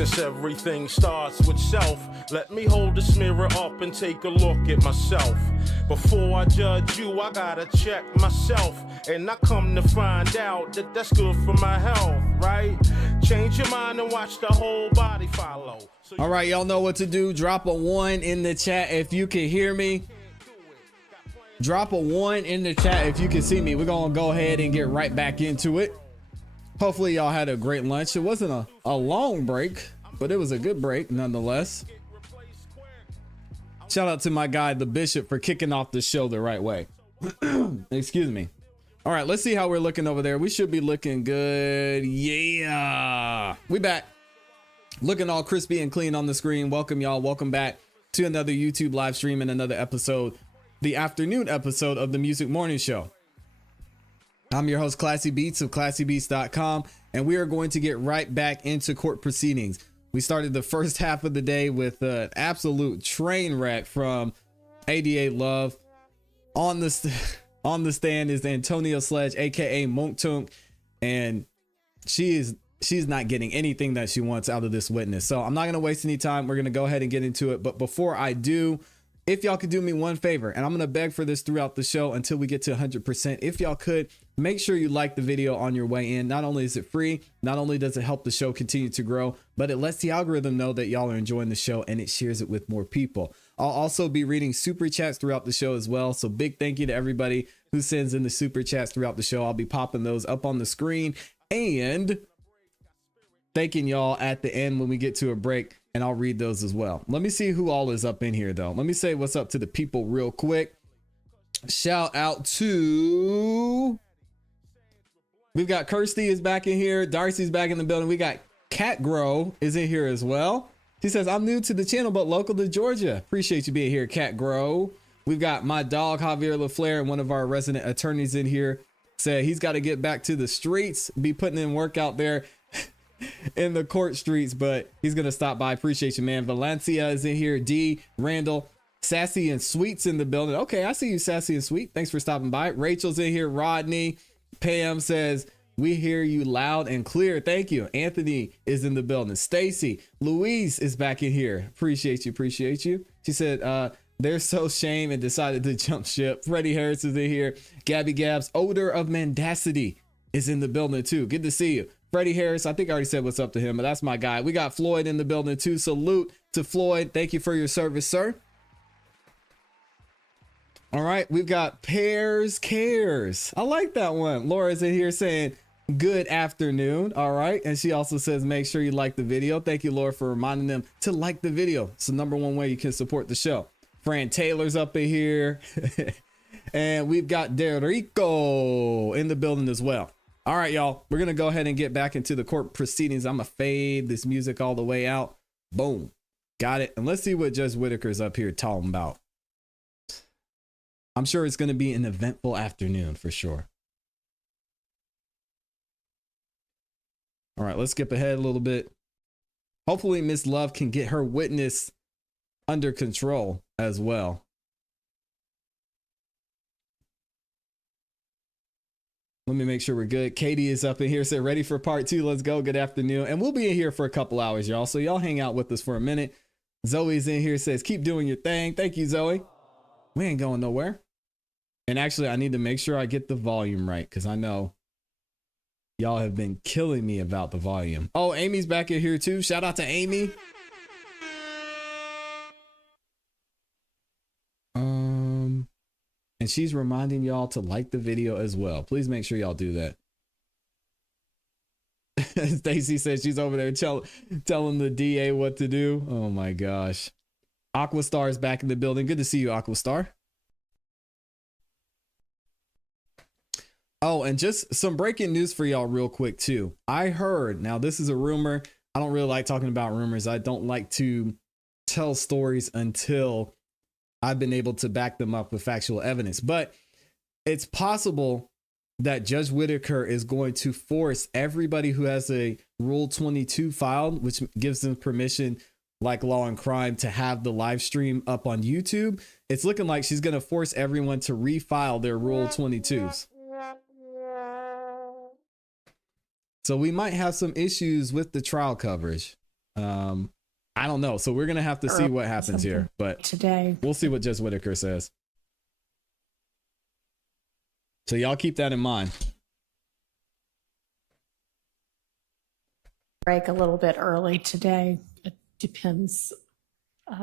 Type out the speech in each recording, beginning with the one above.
Since everything starts with self, let me hold this mirror up and take a look at myself. Before I judge you, I gotta check myself. And I come to find out that that's good for my health, right? Change your mind and watch the whole body follow. All right, y'all know what to do. Drop a 1 in the chat if you can hear me. Drop a 1 in the chat if you can see me. We're gonna go ahead and get right back into it. Hopefully y'all had a great lunch. It wasn't a long break, but it was a good break nonetheless. Shout out to my guy, the Bishop, for kicking off the show the right way. Excuse me. All right, let's see how we're looking over there. We should be looking good. Yeah, we back. Looking all crispy and clean on the screen. Welcome y'all. Welcome back to another YouTube live stream and another episode, the afternoon episode of the Music Morning Show. I'm your host, ClassE Beats of ClassEbeats.com, and we are going to get right back into court proceedings. We started the first half of the day with an absolute train wreck from ADA Love. On the stand is Antonio Sledge, aka Mounk Tounk, and she's not getting anything that she wants out of this witness. So I'm not going to waste any time. We're going to go ahead and get into it. But before I do, if y'all could do me one favor, and I'm going to beg for this throughout the show until we get to 100%. If y'all could, make sure you like the video on your way in. Not only is it free, not only does it help the show continue to grow, but it lets the algorithm know that y'all are enjoying the show and it shares it with more people. I'll also be reading super chats throughout the show as well. So big thank you to everybody who sends in the super chats throughout the show. I'll be popping those up on the screen and thanking y'all at the end when we get to a break, and I'll read those as well. Let me see who all is up in here though. Let me say what's up to the people real quick. Shout out to, we've got Kirsty is back in here. Darcy's back in the building. We got Cat Grow is in here as well. She says, I'm new to the channel, but local to Georgia. Appreciate you being here, Cat Grow. We've got my dog, Javier LaFleur, and one of our resident attorneys in here. Said he's got to get back to the streets, be putting in work out there in the court streets, but he's going to stop by. Appreciate you, man. Valencia is in here. D, Randall, Sassy and Sweet's in the building. Okay, I see you, Sassy and Sweet. Thanks for stopping by. Rachel's in here. Rodney. Pam says, we hear you loud and clear. Thank you. Anthony is in the building. Stacy, Louise is back in here. Appreciate you. Appreciate you. She said, they're so shame and decided to jump ship. Freddie Harris is in here. Gabby Gabs, odor of mendacity is in the building too. Good to see you. Freddie Harris, I think I already said what's up to him, but that's my guy. We got Floyd in the building too. Salute to Floyd. Thank you for your service, sir. All right, we've got Pears Cares. I like that one. Laura's in here saying good afternoon. All right, and she also says make sure you like the video. Thank you, Laura, for reminding them to like the video. It's the #1 way you can support the show. Fran Taylor's up in here. And we've got Derico in the building as well. All right, y'all, we're going to go ahead and get back into the court proceedings. I'm going to fade this music all the way out. Boom. Got it. And let's see what Judge Whitaker's up here talking about. I'm sure it's going to be an eventful afternoon for sure. All right, let's skip ahead a little bit. Hopefully Miss Love can get her witness under control as well. Let me make sure we're good. Katie is up in here. Said ready for part 2. Let's go. Good afternoon. And we'll be in here for a couple hours, y'all. So y'all hang out with us for a minute. Zoe's in here. Says keep doing your thing. Thank you, Zoe. We ain't going nowhere. And actually, I need to make sure I get the volume right because I know y'all have been killing me about the volume. Oh, Amy's back in here too. Shout out to Amy. And she's reminding y'all to like the video as well. Please make sure y'all do that. Stacy says she's over there telling the DA what to do. Oh my gosh. Aquastar is back in the building. Good to see you, Aquastar. Oh, and just some breaking news for y'all real quick too. I heard, now this is a rumor. I don't really like talking about rumors. I don't like to tell stories until I've been able to back them up with factual evidence, but it's possible that Judge Whitaker is going to force everybody who has a Rule 22 filed, which gives them permission, like Law and Crime, to have the live stream up on YouTube. It's looking like she's going to force everyone to refile their Rule 22s. So we might have some issues with the trial coverage. I don't know. So we're going to have to see what happens here, but today we'll see what Judge Whitaker says. So y'all keep that in mind. break a little bit early today. It depends.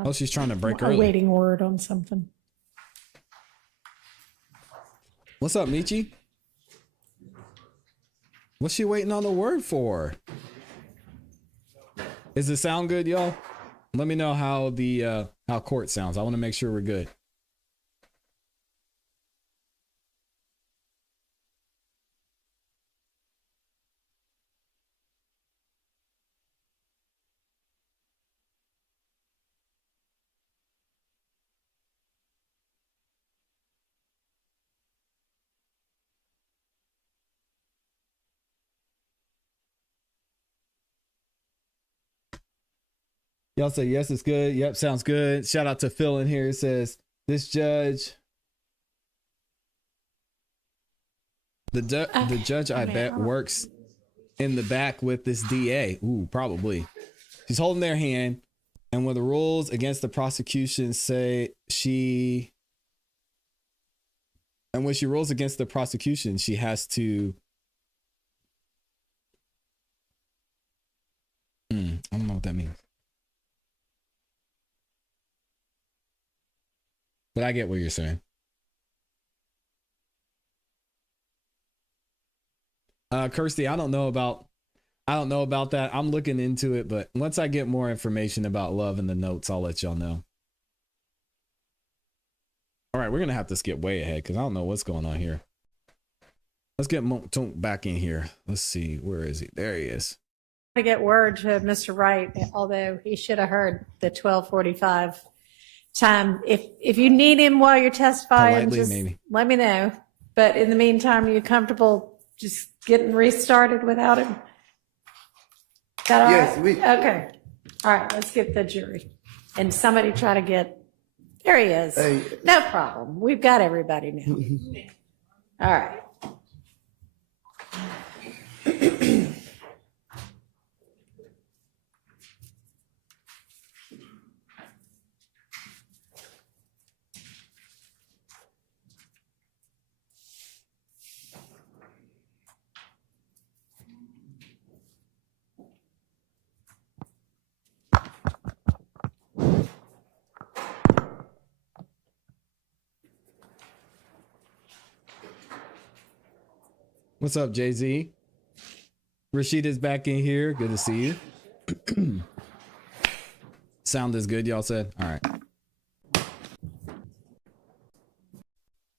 Oh, she's trying to break early. Awaiting word on something. What's up, Michi? What's she waiting on the word for? Does it sound good, y'all? Let me know how the how court sounds. I want to make sure we're good. Y'all say yes, it's good. Yep, sounds good. Shout out to Phil in here. It says this judge, the judge, I bet, works in the back with this DA. Ooh, probably. She's holding their hand, and when the rules against the prosecution say she, and when she rules against the prosecution, she has to. I don't know what that means. But I get what you're saying. Kirsty, I don't know about that. I'm looking into it, but once I get more information about love in the notes, I'll let y'all know. All right, we're gonna have to skip way ahead because I don't know what's going on here. Let's get Mounk Tounk back in here. Let's see, where is he? There he is. To get word to Mr. Wright, although he should have heard the 12:45 time. If you need him while you're testifying, Politely, just maybe. let me know. But in the meantime, are you comfortable just getting restarted without him? Is that all Yes, right? Okay. All right, let's get the jury. And somebody try to get, there he is. Hey. No problem. We've got everybody now. All right. What's up, Jay-Z? Rashida's back in here. Good to see you. Sound is good, y'all said? All right.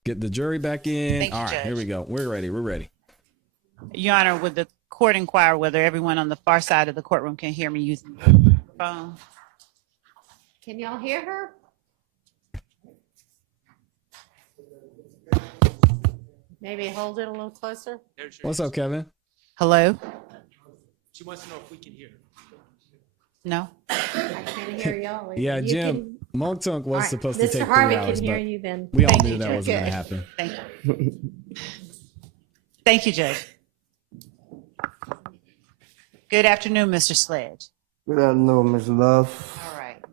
Get the jury back in. Thank you, All right, Judge. here we go. We're ready. We're ready. Your Honor, would the court inquire whether everyone on the far side of the courtroom can hear me using the phone? Can y'all hear her? Maybe hold it a little closer. What's up, Kevin? Hello? She wants to know if we can hear. No? I can't hear y'all. Yeah, You Jim, can- Mounk Tounk was All right, supposed to Mr. take Harvey 3 hours, can hear but you then. we all Thank knew you, that Judge. wasn't going to Okay. happen. Thank you. Thank you, Judge. Good afternoon, Mr. Sledge. Good afternoon, Ms. Love. All right.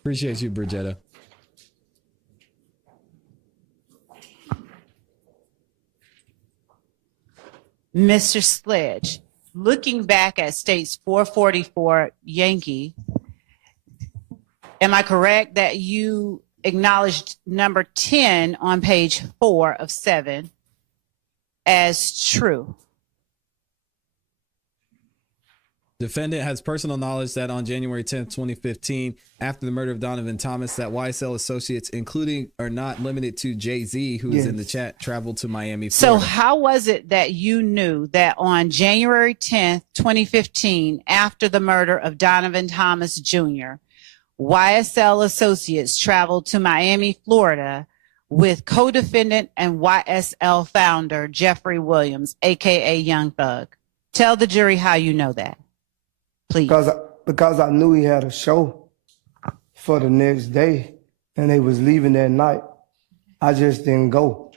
Appreciate you, Bridgetta. Mr. Sledge, looking back at States 444 Yankee, am I correct that you acknowledged number 10 on page 4 of 7 as true? Defendant has personal knowledge that on January 10th, 2015, after the murder of Donovan Thomas, that YSL associates, including or not limited to Jay-Z, who is in the chat, traveled to Miami, So Florida. how was it that you knew that on January 10th, 2015, after the murder of Donovan Thomas Jr., YSL associates traveled to Miami, Florida with co-defendant and YSL founder Jeffrey Williams, aka Young Thug? Tell the jury how you know that, please. Because I knew he had a show for the next day and they was leaving that night. I just didn't go.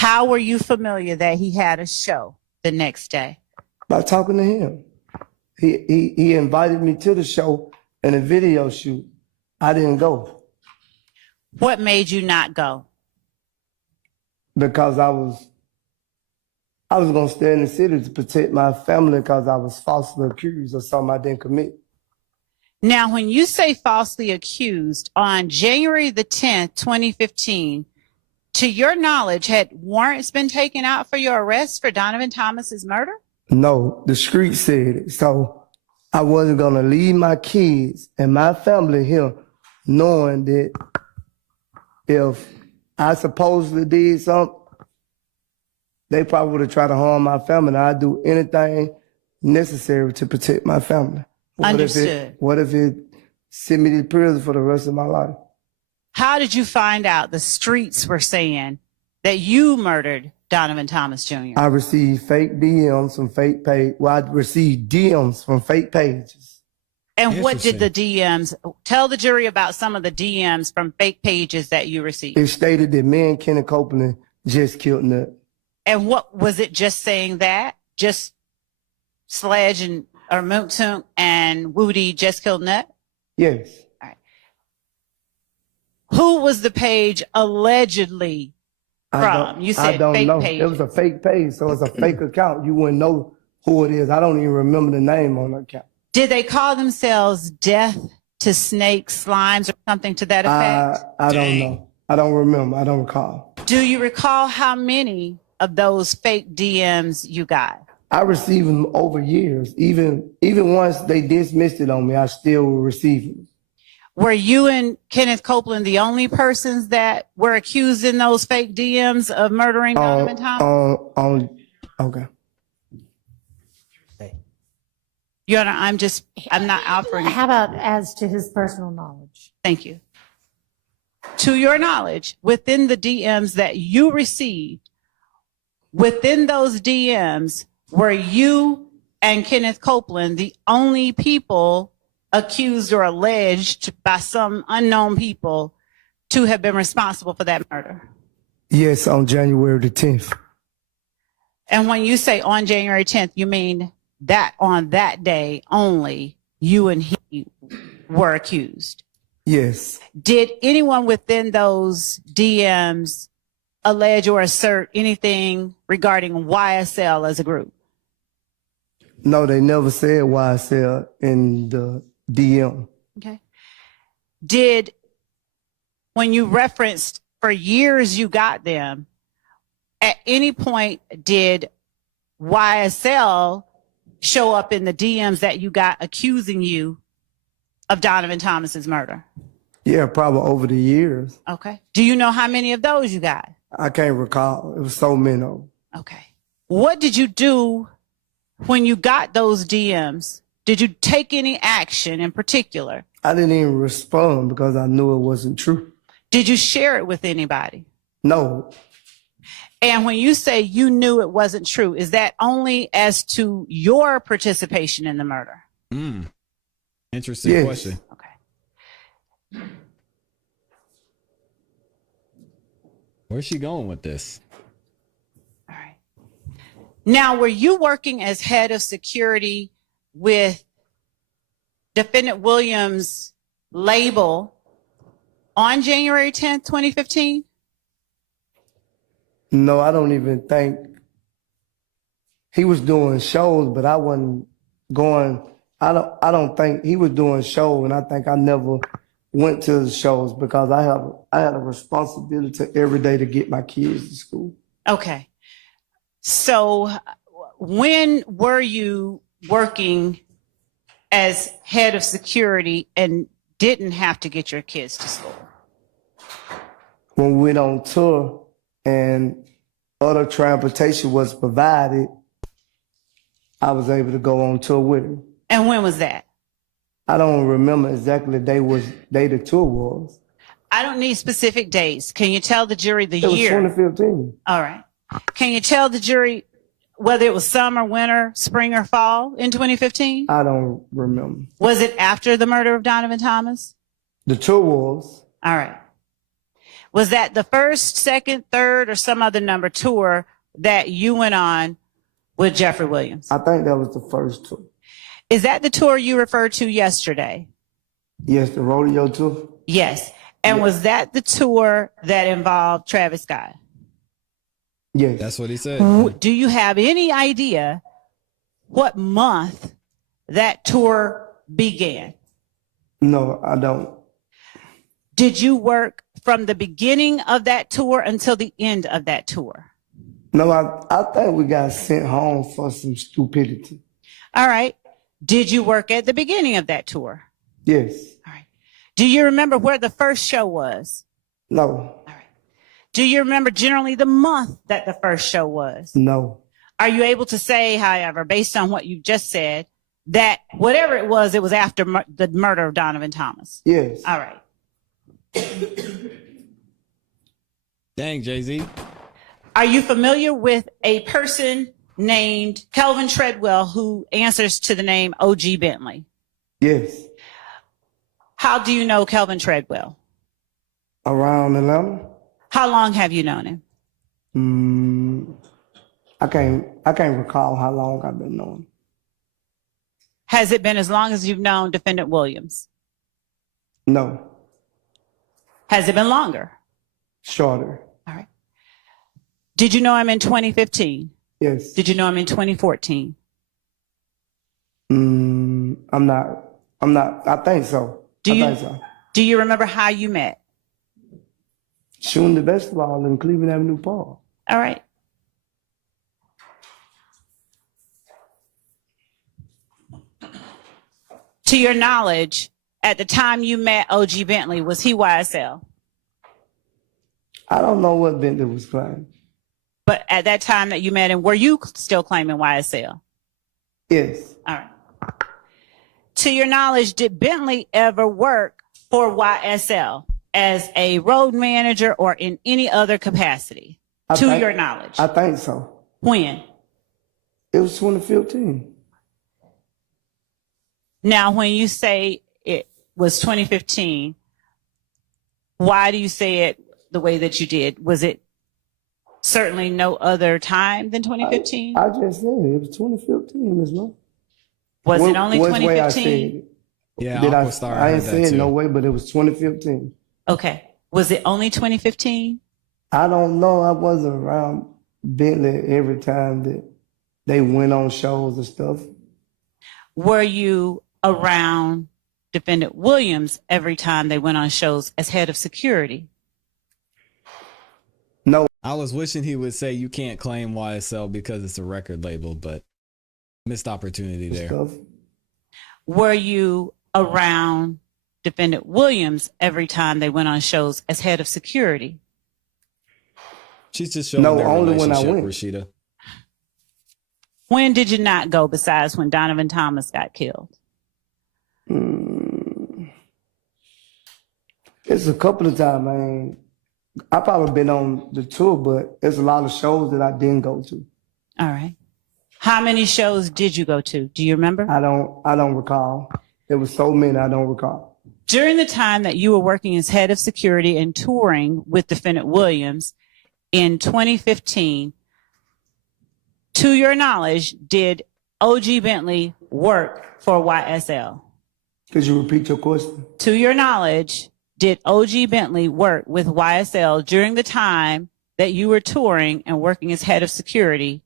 How were you familiar that he had a show the next day? By talking to him. He invited me to the show and a video shoot. I didn't go What made you not go? because I was gonna stay in the city to protect my family because I was falsely accused of something I didn't commit. Now, when you say falsely accused, on January the 10th, 2015, to your knowledge, had warrants been taken out for your arrest for Donovan Thomas's murder? No, the street said it. So I wasn't gonna leave my kids and my family here knowing that if I supposedly did something, they probably would have tried to harm my family. And I'd do anything necessary to protect my family. Understood. What if it sent me to prison for the rest of my life? How did you find out the streets were saying that you murdered Donovan Thomas Jr.? I received fake DMs from fake page. Well, I received DMs from fake pages. And what did the DMs, tell the jury about some of the DMs from fake pages that you received? It stated that me and Kenneth Copeland just killed Nut. And what was it, just saying that? Just Sledge and or Mounk Tounk and Woody just killed Nut? Yes. All right. Who was the page allegedly from? You said I don't fake know. page. It was a fake page, so it's a fake account. You wouldn't know who it is. I don't even remember the name on the account. Did they call themselves Death to Snakes, Slimes, or something to that effect? I don't know. I don't remember. I don't recall. Do you recall how many of those fake DMs you got? I received them over years. Even once they dismissed it on me, I still receive them. Were you and Kenneth Copeland the only persons that were accused in those fake DMs of murdering Donovan Thomas? Okay. Your Honor, I'm not offering. How about as to his personal knowledge? Thank you. To your knowledge, within the DMs that you received, within those DMs, were you and Kenneth Copeland the only people accused or alleged by some unknown people to have been responsible for that murder? Yes, on January the 10th. And when you say on January 10th, you mean that on that day only, you and he were accused? Yes. Did anyone within those DMs allege or assert anything regarding YSL as a group? No, they never said YSL in the DM. Okay. When you referenced for years you got them, at any point did YSL show up in the DMs that you got accusing you of Donovan Thomas's murder? Yeah, probably over the years. Okay. Do you know how many of those you got? I can't recall. It was so many of them. Okay. What did you do when you got those DMs? Did you take any action in particular? I didn't even respond because I knew it wasn't true. Did you share it with anybody? No. And when you say you knew it wasn't true, is that only as to your participation in the murder? Interesting question. Okay. Where's she going with this? All right. Now, were you working as head of security with Defendant Williams' label on January 10th, 2015? No, I don't even think he was doing shows, but I wasn't going. I don't think he was doing shows, and I think I never went to the shows because I had a responsibility every day to get my kids to school. Okay. So when were you working as head of security and didn't have to get your kids to school? When we went on tour and other transportation was provided, I was able to go on tour with him. And when was that? I don't remember exactly the day the tour was. I don't need specific dates. Can you tell the jury the It was year? 2015. All right. Can you tell the jury whether it was summer, winter, spring, or fall in 2015? I don't remember. Was it after the murder of Donovan Thomas? The tour was. All right. Was that the first, second, third, or some other number tour that you went on with Jeffrey Williams? I think that was the first tour. Is that the tour you referred to yesterday? Yes, the rodeo tour. Yes. And was that the tour that involved Travis Scott? Yes. That's what he said. Do you have any idea what month that tour began? No, I don't. Did you work from the beginning of that tour until the end of that tour? No, I think we got sent home for some stupidity. All right. Did you work at the beginning of that tour? Yes. All right. Do you remember where the first show was? No. All right. Do you remember generally the month that the first show was? No. Are you able to say, however, based on what you just said, that whatever it was after the murder of Donovan Thomas? Yes. All right. Dang, Jay-Z. Are you familiar with a person named Kelvin Treadwell who answers to the name O.G. Bentley? Yes. How do you know Kelvin Treadwell? Around Atlanta? How long have you known him? I can't recall how long I've been knowing. Has it been as long as you've known Defendant Williams? No. Has it been longer? Shorter. All right. Did you know him in 2015? Yes. Did you know him in 2014? I'm not, I think so. I think so. Do you remember how you met? Shooting the basketball in Cleveland Avenue Park. All right. To your knowledge, at the time you met O.G. Bentley, was he YSL? I don't know what Bentley was playing. But at that time that you met him, were you still claiming YSL? Yes. All right. To your knowledge, did Bentley ever work for YSL as a road manager or in any other capacity? Your knowledge. I think so. When? It was 2015. Now, when you say it was 2015, why do you say it the way that you did? Was it certainly no other time than 2015? I just said it was 2015, Ms. Lowe. Was it only Which way I 2015? said it? Yeah, Did Aquastar. I ain't heard that saying too. no way, but it was 2015. Okay. Was it only 2015? I don't know. I wasn't around Bentley every time that they went on shows and stuff. Were you around Defendant Williams every time they went on shows as head of security? No. I was wishing he would say you can't claim YSL because it's a record label, but missed opportunity there. Stuff. Were you around Defendant Williams every time they went on shows as head of security? She's just showing No, their only when I relationship, went. Rashida. When did you not go besides when Donovan Thomas got killed? It's a couple of times, I probably been on the tour, but there's a lot of shows that I didn't go to. All right. How many shows did you go to? Do you remember? I don't recall. There was so many I don't recall. During the time that you were working as head of security and touring with Defendant Williams in 2015, to your knowledge, did O.G. Bentley work for YSL? Could you repeat your question? To your knowledge, did O.G. Bentley work with YSL during the time that you were touring and working as head of security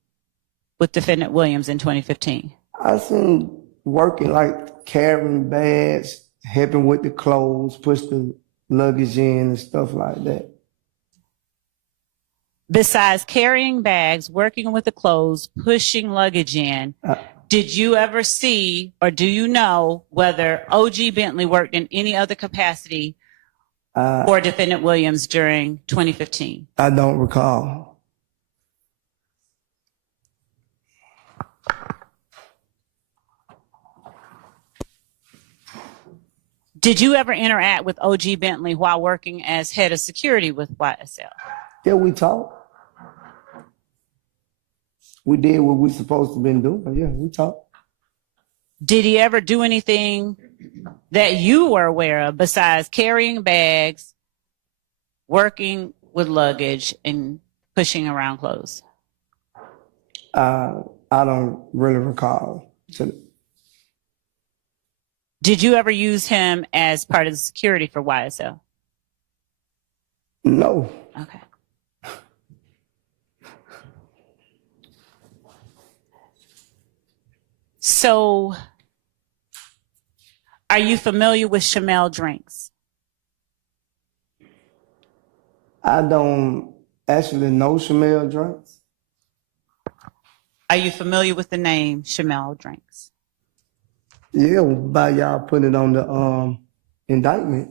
with Defendant Williams in 2015? I seen working like carrying bags, helping with the clothes, push the luggage in and stuff like that. Besides carrying bags, working with the clothes, pushing luggage in, did you ever see or do you know whether O.G. Bentley worked in any other capacity for Defendant Williams during 2015? I don't recall. Did you ever interact with O.G. Bentley while working as head of security with YSL? Yeah, we talked. We did what we supposed to been doing. Yeah, we talked. Did he ever do anything that you were aware of besides carrying bags, working with luggage and pushing around clothes? I don't really recall. Did you ever use him as part of the security for YSL? No. Okay. So, are you familiar with Chamel drinks? I don't actually know Chamel drinks. Are you familiar with the name Chamel drinks? Yeah, by y'all putting it on the indictment.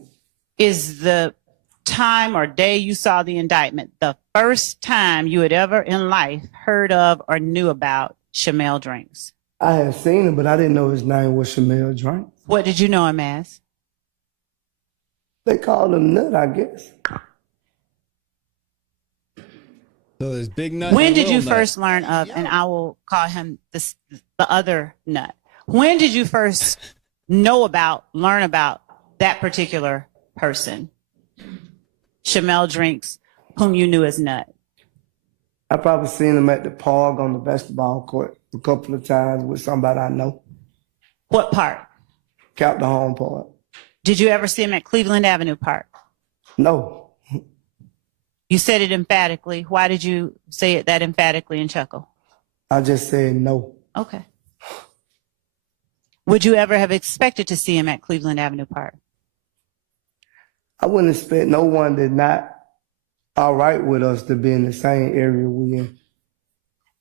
Is the time or day you saw the indictment the first time you had ever in life heard of or knew about Chamel drinks? I had seen him, but I didn't know his name was Chamel drinks. What did you know him as? They called him Nut, I guess. So there's Big Nut. When and did you Little Nut. first learn of, and I will call him the other Nut. When did you first learn about that particular person? Chamel drinks, whom you knew as Nut. I probably seen him at the park on the basketball court a couple of times with somebody I know. What park? Cap the home part. Did you ever see him at Cleveland Avenue Park? No. You said it emphatically. Why did you say it that emphatically and chuckle? I just said no. Okay. Would you ever have expected to see him at Cleveland Avenue Park? I wouldn't expect no one that's not all right with us to be in the same area we in.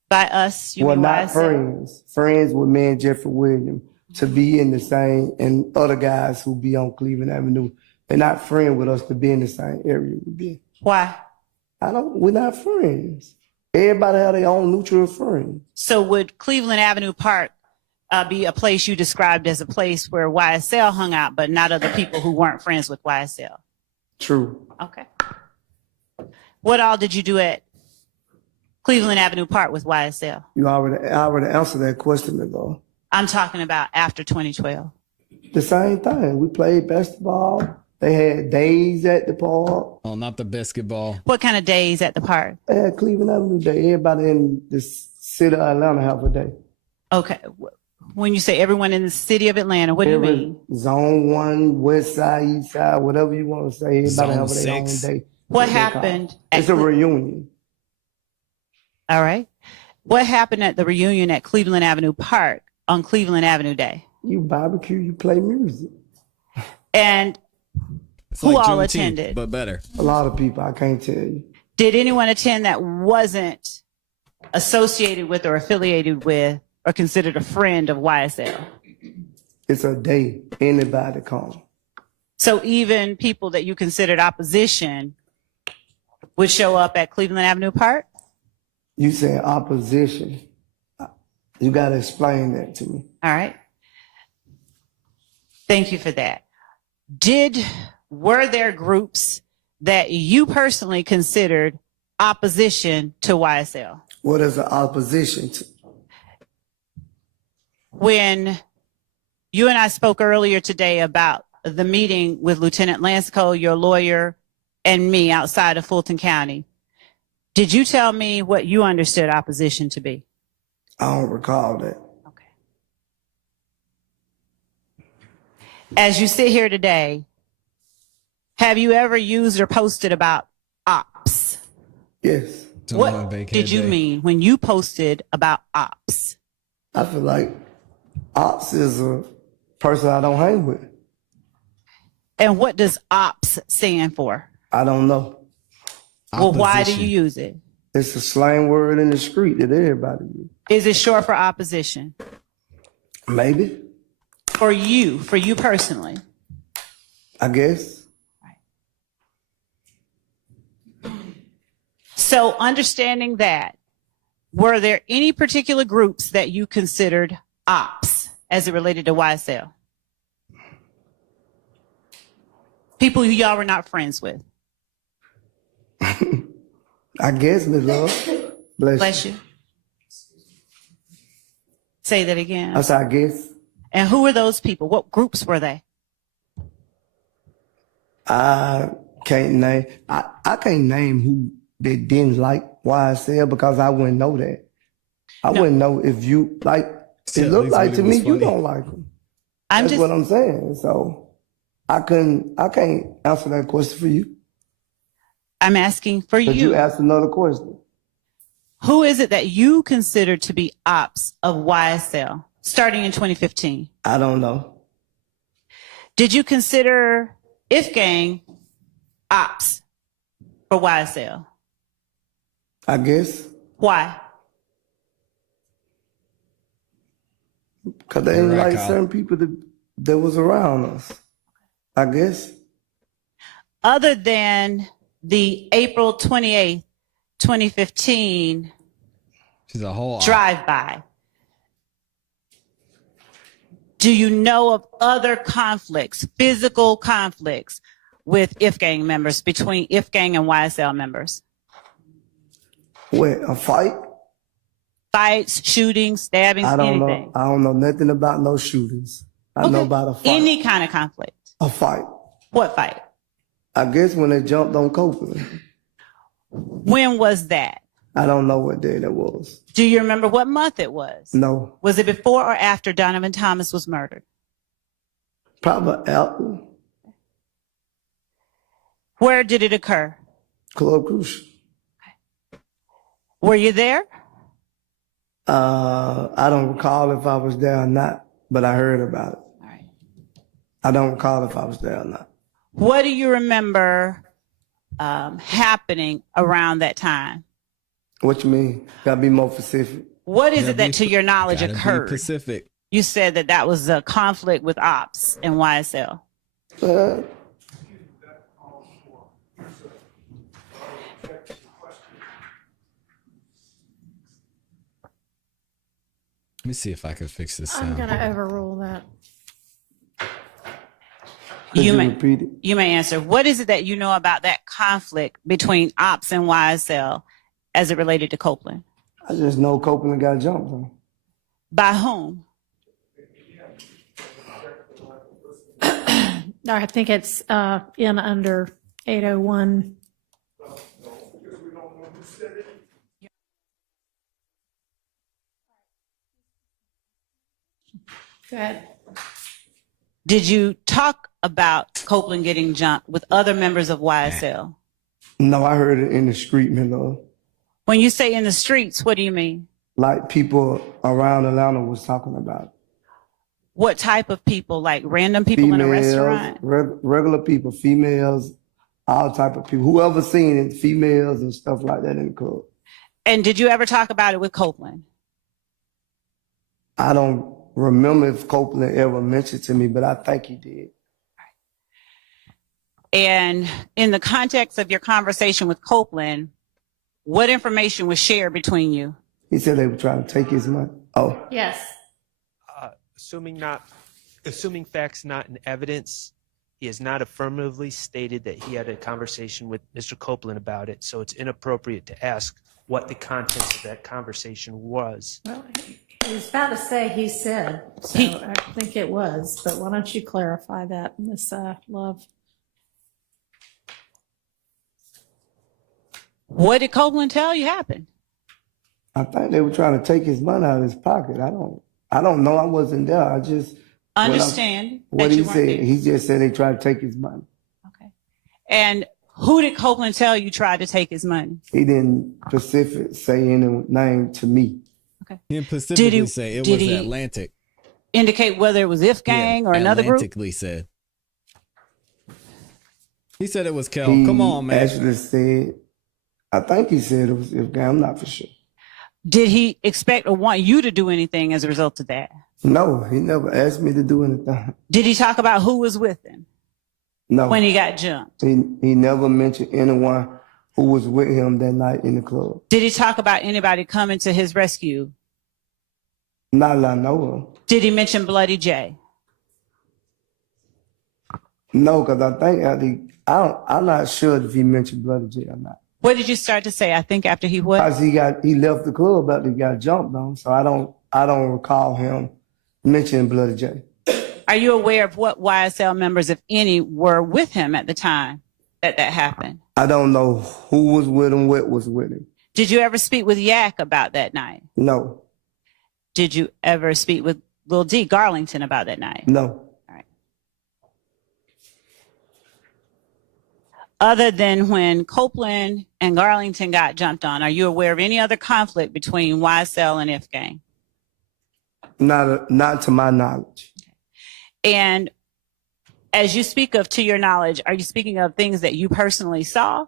By us, you Well, mean not YSL? friends. Friends with me and Jeffrey Williams to be in the same, and other guys who be on Cleveland Avenue. They're not friends with us to be in the same area we be. Why? We're not friends. Everybody have their own neutral friends. So would Cleveland Avenue Park be a place you described as a place where YSL hung out, but not other people who weren't friends with YSL? True. Okay. What all did you do at Cleveland Avenue Park with YSL? I already answered that question ago. I'm talking about after 2012. The same thing. We played basketball. They had days at the park. Oh, not the basketball. What kind of days at the park? They had Cleveland Avenue Day. Everybody in the city of Atlanta have a day. Okay. When you say everyone in the city of Atlanta, what do you mean? Zone 1, West Side, East Side, whatever you want to say. Everybody Zone have their own 6. day. What they call it. happened? It's a reunion. All right. What happened at the reunion at Cleveland Avenue Park on Cleveland Avenue Day? You barbecue, you play music. And It's who like all Juneteenth, attended? but better. A lot of people, I can't tell you. Did anyone attend that wasn't associated with or affiliated with or considered a friend of YSL? It's a day. Anybody come. So even people that you considered opposition would show up at Cleveland Avenue Park? You saying opposition. You got to explain that to me. All right. Thank you for that. Were there groups that you personally considered opposition to YSL? What is the opposition to? When you and I spoke earlier today about the meeting with Lieutenant Lansco, your lawyer, and me outside of Fulton County, did you tell me what you understood opposition to be? I don't recall that. Okay. As you sit here today, have you ever used or posted about ops? Yes. What did you mean when you posted about ops? I feel like ops is a person I don't hang with. And what does ops stand for? I don't know. Well, why do Opposition. you use it? It's a slang word in the street that everybody uses. Is it short for opposition? Maybe. For you personally? I guess. So understanding that, were there any particular groups that you considered ops as it related to YSL? People who y'all were not friends with? I guess, Miss Love. Bless you. Say that again. I said, I guess. And who were those people? What groups were they? I can't name. I can't name who they didn't like YSL because I wouldn't know that. I wouldn't know if you like. It looked like to me you don't like them. That's what I'm saying. So I can't answer that question for you. I'm asking for But you. you asked another question. Who is it that you consider to be ops of YSL starting in 2015? I don't know. Did you consider If Gang ops for YSL? I guess. Why? Because they didn't like certain people that was around us. I guess. Other than the April 28th, 2015 drive-by, do you know of other conflicts, physical conflicts with If Gang members, between If Gang and YSL members? What, a fight? Fights, shootings, stabbings, anything? I don't know nothing about no shootings. I know about a fight. Any kind of conflict? A fight. What fight? I guess when they jumped on Copeland. When was that? I don't know what day that was. Do you remember what month it was? No. Was it before or after Donovan Thomas was murdered? Probably after. Where did it occur? Club Crucial. Were you there? I don't recall if I was there or not, but I heard about it. All right. I don't recall if I was there or not. What do you remember happening around that time? What you mean? Gotta be more specific. What is it that, to your knowledge, occurred? Pacific. You said that was a conflict with ops and YSL. Let me see if I can fix this sound. I'm going to overrule that. You may answer. What is it that you know about that conflict between ops and YSL as it related to Copeland? I just know Copeland got jumped on. By whom? I think it's in under 801. Go ahead. Did you talk about Copeland getting jumped with other members of YSL? No, I heard it in the street, man. When you say in the streets, what do you mean? Like people around Atlanta was talking about it. What type of people? Like random people Females, in a restaurant? regular people, females, all type of people. Whoever seen it, females and stuff like that in the club. And did you ever talk about it with Copeland? I don't remember if Copeland ever mentioned to me, but I think he did. And in the context of your conversation with Copeland, what information was shared between you? He said they were trying to take his money. Oh. Yes. Assuming facts not in evidence, he has not affirmatively stated that he had a conversation with Mr. Copeland about it, so it's inappropriate to ask what the contents of that conversation was. Well, he was about to say he said, so I think it was, but why don't you clarify that, Miss Love? What did Copeland tell you happened? I think they were trying to take his money out of his pocket. I don't know. I wasn't there. I just understand what he said. He just said they tried to take his money. Okay. And who did Copeland tell you tried to take his money? He didn't specifically say any name to me. Okay. He didn't specifically say it was Atlantic. Indicate whether it was If Gang or another group? Atlantically said. He said it was Kel. Come on, man. Actually said, I think he said it was If Gang. I'm not for sure. Did he expect or want you to do anything as a result of that? No, he never asked me to do anything. Did he talk about who was with him? No. When he got jumped? He never mentioned anyone who was with him that night in the club. Did he talk about anybody coming to his rescue? Not that I know of. Did he mention Bloody J? No, because I think I'm not sure if he mentioned Bloody J or not. What did you start to say? I think after he what? Because he left the club after he got jumped on, so I don't recall him mentioning Bloody J. Are you aware of what YSL members, if any, were with him at the time? that happened? I don't know who was with him, what was with him. Did you ever speak with Yak about that night? No, Did you ever speak with Lil D Garlington about that night? no. All right. Other than when Copeland and Garlington got jumped on, are you aware of any other conflict between YSL and If Gang? Not to my knowledge. And as you speak of to your knowledge, are you speaking of things that you personally saw?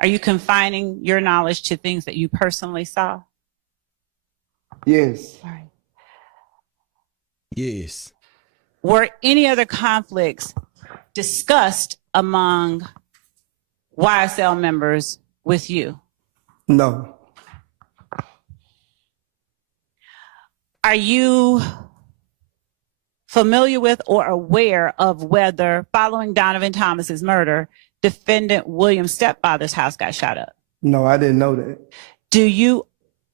Are you confining your knowledge to things that you personally saw? Yes. All right. Yes. Were any other conflicts discussed among YSL members with you? No. Are you familiar with or aware of whether, following Donovan Thomas's murder, defendant William's stepfather's house got shot up? No, I didn't know that.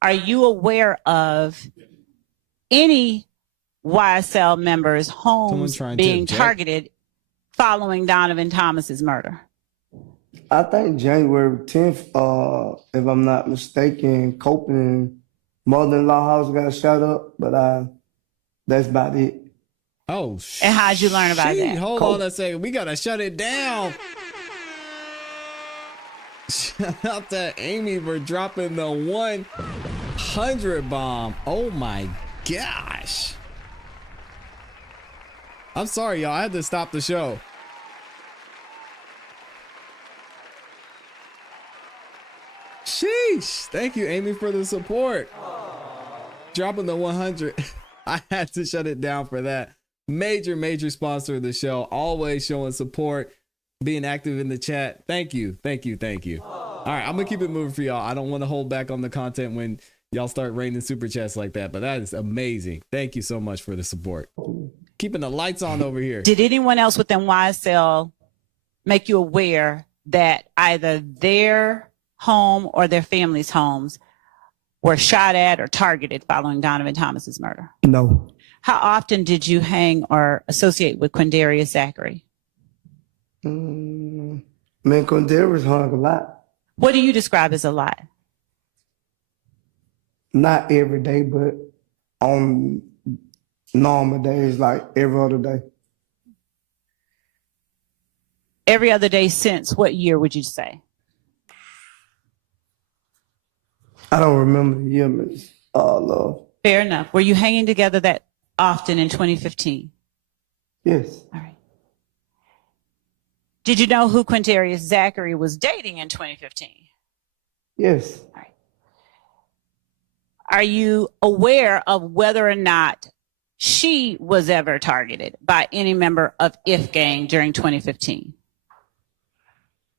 Are you aware of any YSL members' homes trying to being object? targeted following Donovan Thomas's murder? I think January 10th, if I'm not mistaken, Copeland mother-in-law house got shot up, but that's about it. Oh, And how'd you learn about that? Hold on a second. We got to shut it down. Shout out to Amy for dropping the 100 bomb. Oh my gosh. I'm sorry, y'all. I had to stop the show. Sheesh. Thank you, Amy, for the support. Dropping the 100. I had to shut it down for that. Major sponsor of the show. Always showing support, being active in the chat. Thank you. All right, I'm going to keep it moving for y'all. I don't want to hold back on the content when y'all start raining super chats like that, but that is amazing. Thank you so much for the support. Keeping the lights on over here. Did anyone else within YSL make you aware that either their home or their family's homes were shot at or targeted following Donovan Thomas's murder? No. How often did you hang or associate with Quindarius Zachary? Man, Quindarius hung a lot. What do you describe as a lot? Not every day, but on normal days, like every other day. Every other day since what year would you say? I don't remember the year, Miss Love. Fair enough. Were you hanging together that often in 2015? Yes. All right. Did you know who Quindarius Zachary was dating in 2015? Yes. All right. Are you aware of whether or not she was ever targeted by any member of If Gang during 2015?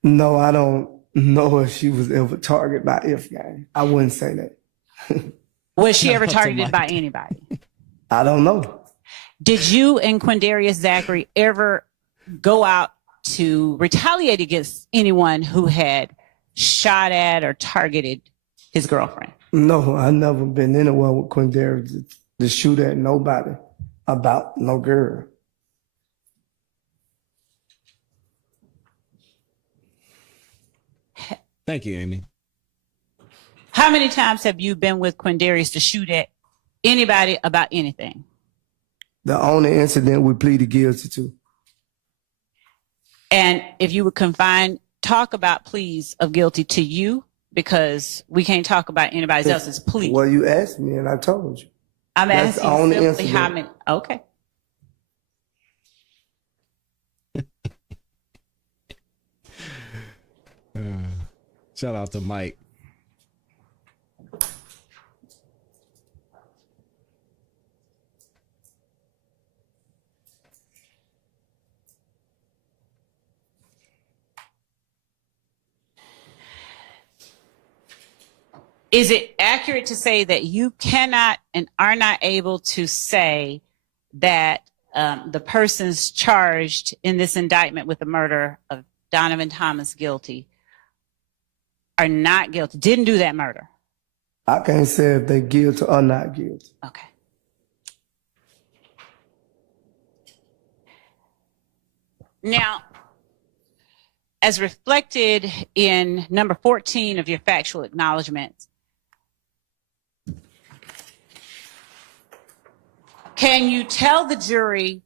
No, I don't know if she was ever targeted by If Gang. I wouldn't say that. Was she ever targeted by anybody? I don't know. Did you and Quindarius Zachary ever go out to retaliate against anyone who had shot at or targeted his girlfriend? No, I never been anywhere with Quindarius to shoot at nobody about no girl. Thank you, Amy. How many times have you been with Quindarius to shoot at anybody about anything? The only incident we pleaded guilty to. And if you would talk about pleas of guilty to you, because we can't talk about anybody else's plea. Well, you asked me and I told you. I'm That's asking the only simply how incident. many. Okay. Shout out to Mike. Is it accurate to say that you cannot and are not able to say that the persons charged in this indictment with the murder of Donovan Thomas guilty are not guilty, didn't do that murder? I can't say if they're guilty or not guilty. Okay. Now, as reflected in number 14 of your factual acknowledgments, can you tell the jury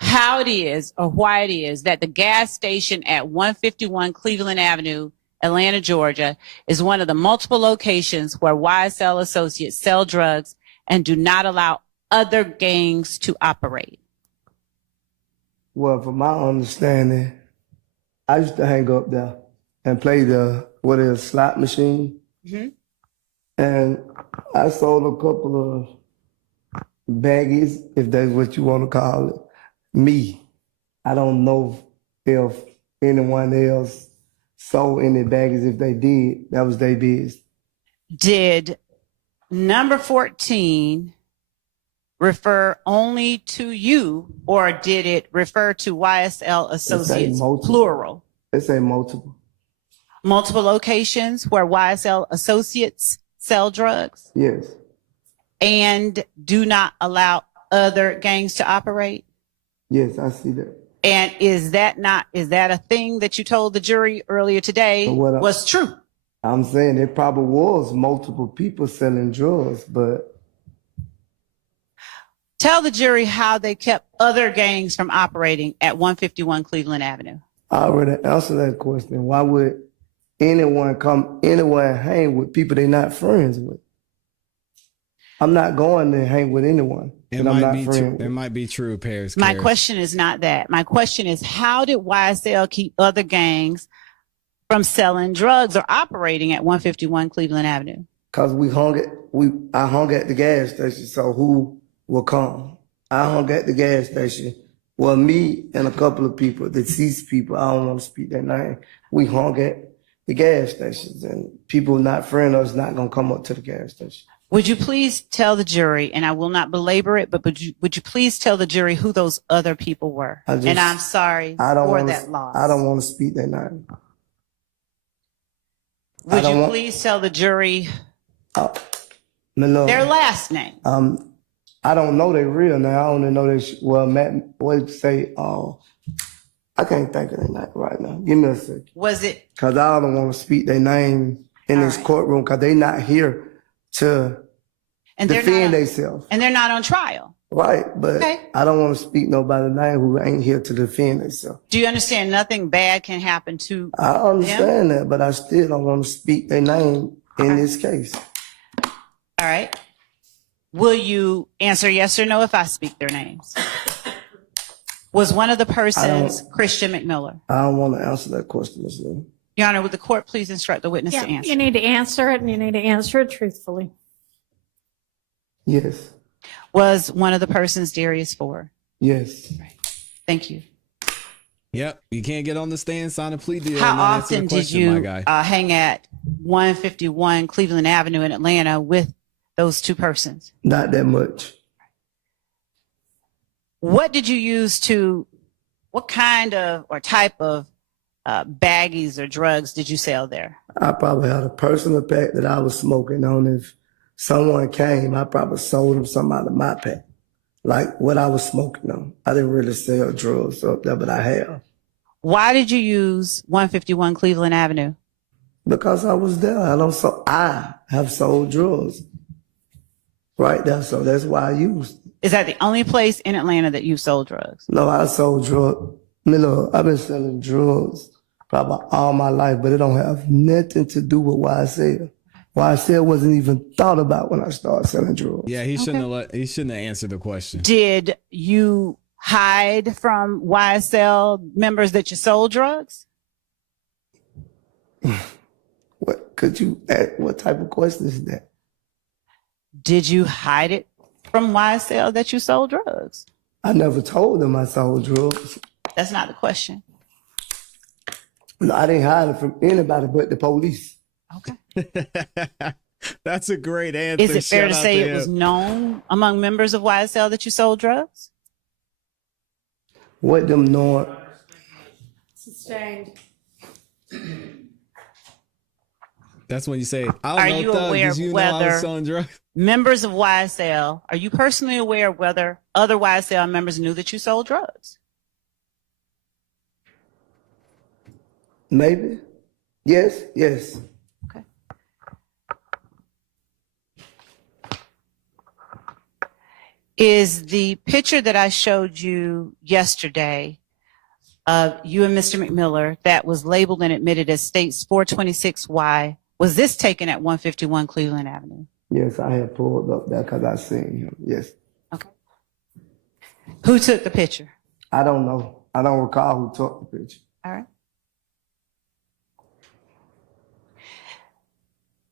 how it is or why it is that the gas station at 151 Cleveland Avenue, Atlanta, Georgia, is one of the multiple locations where YSL associates sell drugs and do not allow other gangs to operate? Well, from my understanding, I used to hang up there and play the slot machine. Mm-hmm. And I sold a couple of baggies, if that's what you want to call it. Me. I don't know if anyone else sold any baggies. If they did, that was their business. Did number 14 refer only to you, or did it refer to YSL associates, plural? They say multiple. Multiple locations where YSL associates sell drugs? Yes. And do not allow other gangs to operate? Yes, I see that. And is that a thing that you told the jury earlier today was true? I'm saying it probably was multiple people selling drugs, but tell the jury how they kept other gangs from operating at 151 Cleveland Avenue. I already answered that question. Why would anyone come anywhere and hang with people they're not friends with? I'm not going to hang with anyone. It might be true, Paris. My question is not that. My question is, how did YSL keep other gangs from selling drugs or operating at 151 Cleveland Avenue? Because I hung at the gas station, so who will come? I hung at the gas station. Well, me and a couple of people, deceased people, I don't want to speak their name, we hung at the gas stations, and people not friends of us not going to come up to the gas station. Would you please tell the jury, and I will not belabor it, but would you please tell the jury who those other people were? And I'm sorry for that loss. I don't want to speak their name. Would you please tell the jury their last name? I don't know their real name. I only know I can't think of their name right now. Give me a second. Was it? Because I don't want to speak their name in this courtroom because they not here to defend themselves. And they're not on trial. Right, but I don't want to speak nobody's name who ain't here to defend themselves. Do you understand nothing bad can happen to I understand that, but I still don't want to speak their name in this case. All right. Will you answer yes or no if I speak their names? Was one of the persons Christian McMiller? I don't want to answer that question, Ms. Lee. Your Honor, would the court please instruct the witness to answer? You need to answer it, and you need to answer it truthfully. Yes. Was one of the persons Darius Ford? Yes. Right. Thank you. Yep. You can't get on the stand, sign a plea deal. How often did you hang at 151 Cleveland Avenue in Atlanta with those two persons? Not that much. What did you use what kind of or type of baggies or drugs did you sell there? I probably had a personal pack that I was smoking on. If someone came, I probably sold them some out of my pack, like what I was smoking on. I didn't really sell drugs up there, but I have. Why did you use 151 Cleveland Avenue? Because I was there. I have sold drugs right there, so that's why I used it. Is that the only place in Atlanta that you sold drugs? No, I sold drugs. Look, I've been selling drugs probably all my life, but it don't have nothing to do with YSL. YSL wasn't even thought about when I started selling drugs. Yeah, he shouldn't have answered the question. Did you hide from YSL members that you sold drugs? What type of question is that? Did you hide it from YSL that you sold drugs? I never told them I sold drugs. That's not the question. No, I didn't hide it from anybody but the police. Okay. That's a great answer. Is it fair to say it was known among members of YSL that you sold drugs? What them know? Sustained. That's when you say, are you aware of whether members of YSL, are you personally aware of whether other YSL members knew that you sold drugs? Maybe. Yes, yes. Okay. Is the picture that I showed you yesterday of you and Mr. McMiller that was labeled and admitted as States 426Y, was this taken at 151 Cleveland Avenue? Yes, I had pulled up there because I seen him. Yes. Okay. Who took the picture? I don't know. I don't recall who took the picture. All right.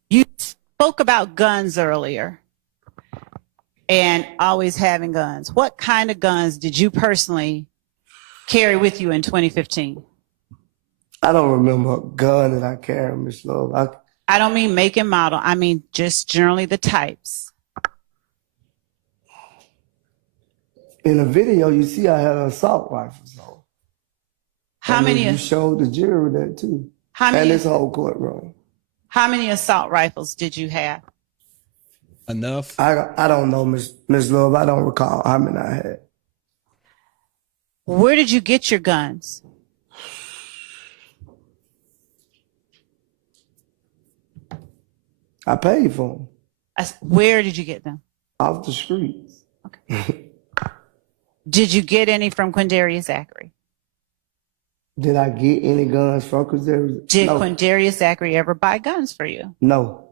You spoke about guns earlier and always having guns. What kind of guns did you personally carry with you in 2015? I don't remember a gun that I carry, Miss Love. I don't mean make and model. I mean just generally the types. In the video, you see I had an assault rifle. So How many? You showed the jury that too. How many? And this whole courtroom. How many assault rifles did you have? Enough. I don't know, Miss Love. I don't recall how many I had. Where did you get your guns? I paid for them Where did you get them? off the streets. Okay. Did you get any from Quindarius Zachary? Did I get any guns from? Because there was Did no. Quindarius Zachary ever buy guns for you? No.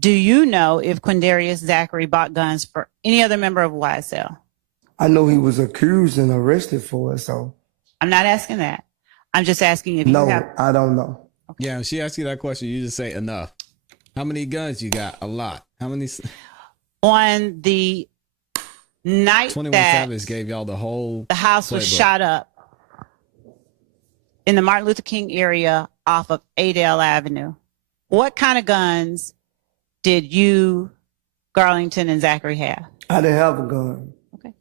Do you know if Quindarius Zachary bought guns for any other member of YSL? I know he was accused and arrested for it, so I'm not asking that. I'm just asking if no, you have. I don't know. Yeah, if she asks you that question, you just say enough. How many guns you got? A lot. How many? On the night 21 that Savage gave y'all the whole the house was playbook. shot up in the Martin Luther King area off of Adele Avenue, what kind of guns did you, Garlington, and Zachary have? I didn't have a gun. Okay.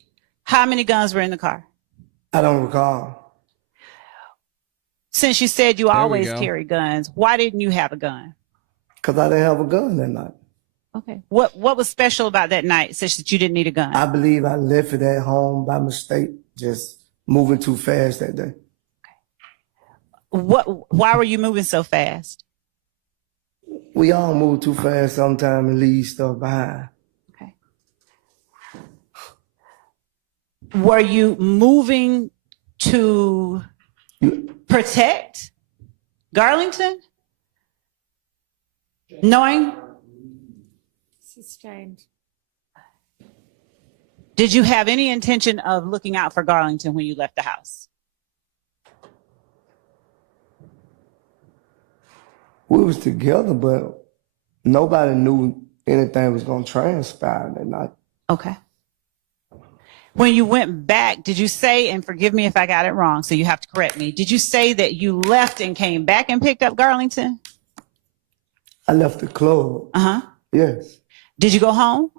How many guns were in the car? I don't recall. Since you said you we always go. carry guns, why didn't you have a gun? Because I didn't have a gun that night. Okay. What was special about that night such that you didn't need a gun? I believe I left it at home by mistake, just moving too fast that day. Why were you moving so fast? We all move too fast sometimes and leave stuff behind. Okay. Were you moving to protect Garlington? Knowing? Sustained. Did you have any intention of looking out for Garlington when you left the house? We was together, but nobody knew anything was going to transpire that night. Okay. When you went back, did you say, and forgive me if I got it wrong, so you have to correct me, did you say that you left and came back and picked up Garlington? I left the club. Uh-huh. Yes. Did you go home?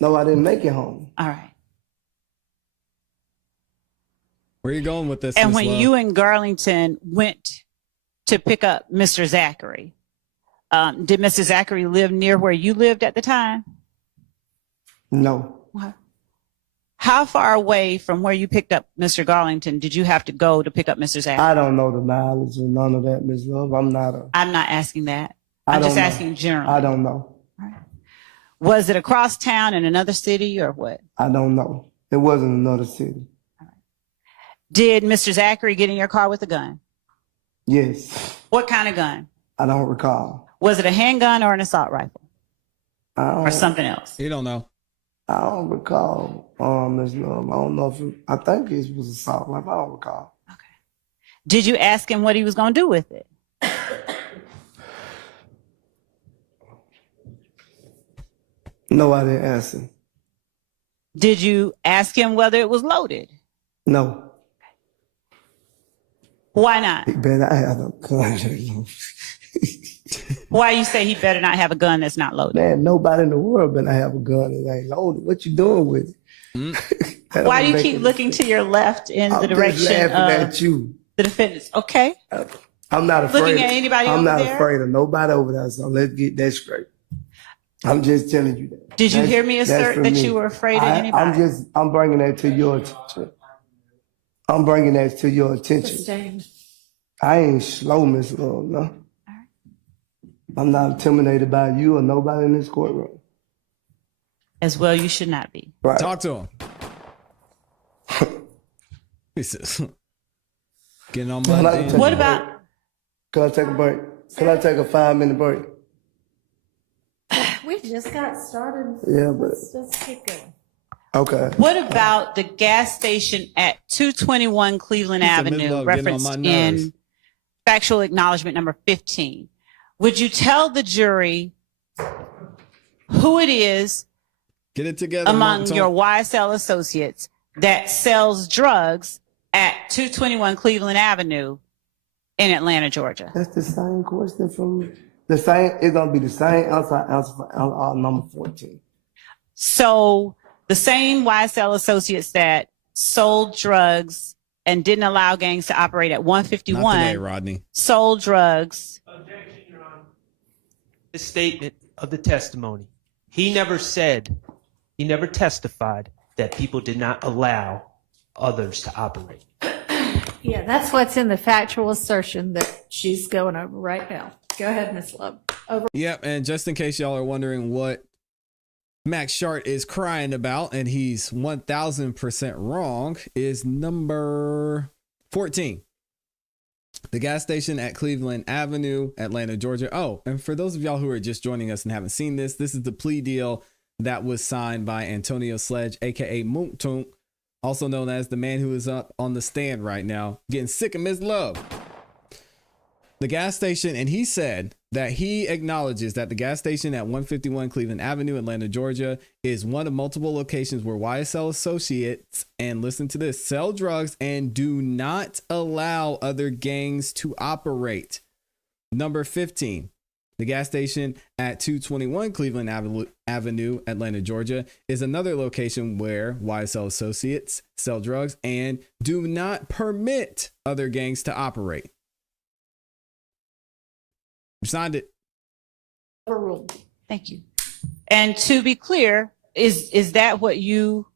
No, I didn't make it home. All right. Where are you going with this? And Miss when Love? you and Garlington went to pick up Mr. Zachary, did Mr. Zachary live near where you lived at the time? No. How far away from where you picked up Mr. Garlington did you have to go to pick up Mr. Zachary? I don't know the mileage or none of that, Ms. Love. I'm not asking that. I I'm just don't know. asking generally. I don't know. Was it across town in another city or what? I don't know. It wasn't another city. Did Mr. Zachary get in your car with a gun? Yes. What kind of gun? I don't recall. Was it a handgun or an assault rifle or I something else? You don't know. don't recall, Ms. Love. I don't know if I think it was assault rifle. I don't recall. Okay. Did you ask him what he was going to do with it? No, I didn't ask him. Did you ask him whether it was loaded? No. Why not? He better not have a gun. Why you say he better not have a gun that's not loaded? Man, nobody in the world better have a gun that ain't loaded. What you doing with it? That Why don't do you make keep any looking sense. to your left in the I'm just direction laughing of at you. the defendants? Okay. I'm not afraid. Looking at anybody I'm over not there? afraid of nobody over there, so let's get that straight. I'm just telling you that. Did you That's- hear me that's assert for that me. you were afraid of anybody? I'm bringing that to your attention. I'm bringing that to your attention. Sustained. I ain't slow, Miss Love, no. I'm not intimidated by you or nobody in this courtroom. As well, you should not be. Right. Talk to him. He says, getting on my damn. What about? Can I take a break? Can I take a 5-minute break? We just got started. Yeah, but Let's keep going. okay. What about the gas station at 221 Cleveland He said, "Ms. Avenue, Love, getting on my referenced nerves." in factual acknowledgement number 15? Would you tell the jury who it is Get it together. among Mounk your Tounk. YSL associates that sells drugs at 221 Cleveland Avenue in Atlanta, Georgia? That's the same question from the same. It's gonna be the same answer for number 14. So the same YSL associates that sold drugs and didn't allow gangs to operate at Not today, 151 Rodney. sold drugs. Objection, Your Honor. The statement of the testimony. He never testified that people did not allow others to operate. Yeah, that's what's in the factual assertion that she's going over right now. Go ahead, Miss Love. Over. Yep, and just in case y'all are wondering what Max Shart is crying about, and he's 1000% wrong, is number 14. The gas station at Cleveland Avenue, Atlanta, Georgia. Oh, and for those of y'all who are just joining us and haven't seen this, this is the plea deal that was signed by Antonio Sledge, aka Mounk Tounk, also known as the man who is up on the stand right now, getting sick of Ms. Love. The gas station, and he said that he acknowledges that the gas station at 151 Cleveland Avenue, Atlanta, Georgia, is one of multiple locations where YSL associates, and listen to this, sell drugs and do not allow other gangs to operate. Number 15, the gas station at 221 Cleveland Avenue, Atlanta, Georgia, is another location where YSL associates sell drugs and do not permit other gangs to operate. You signed it. Overruled. Thank you. And to be clear, is that what you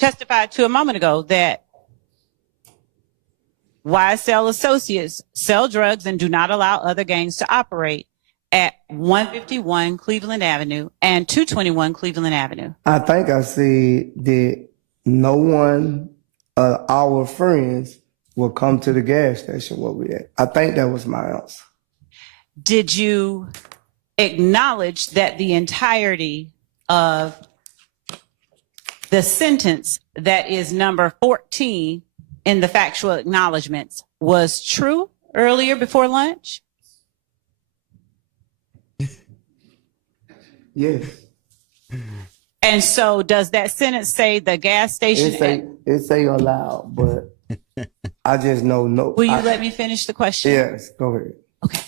testified to a moment ago, that YSL associates sell drugs and do not allow other gangs to operate at 151 Cleveland Avenue and 221 Cleveland Avenue? I think I said that no one of our friends will come to the gas station where we at. I think that was my answer. Did you acknowledge that the entirety of the sentence that is number 14 in the factual acknowledgments was true earlier before lunch? Yes. And so does that sentence say the gas station? It say allowed, but I just know no. Will you let me finish the question? Yes, go ahead. Okay.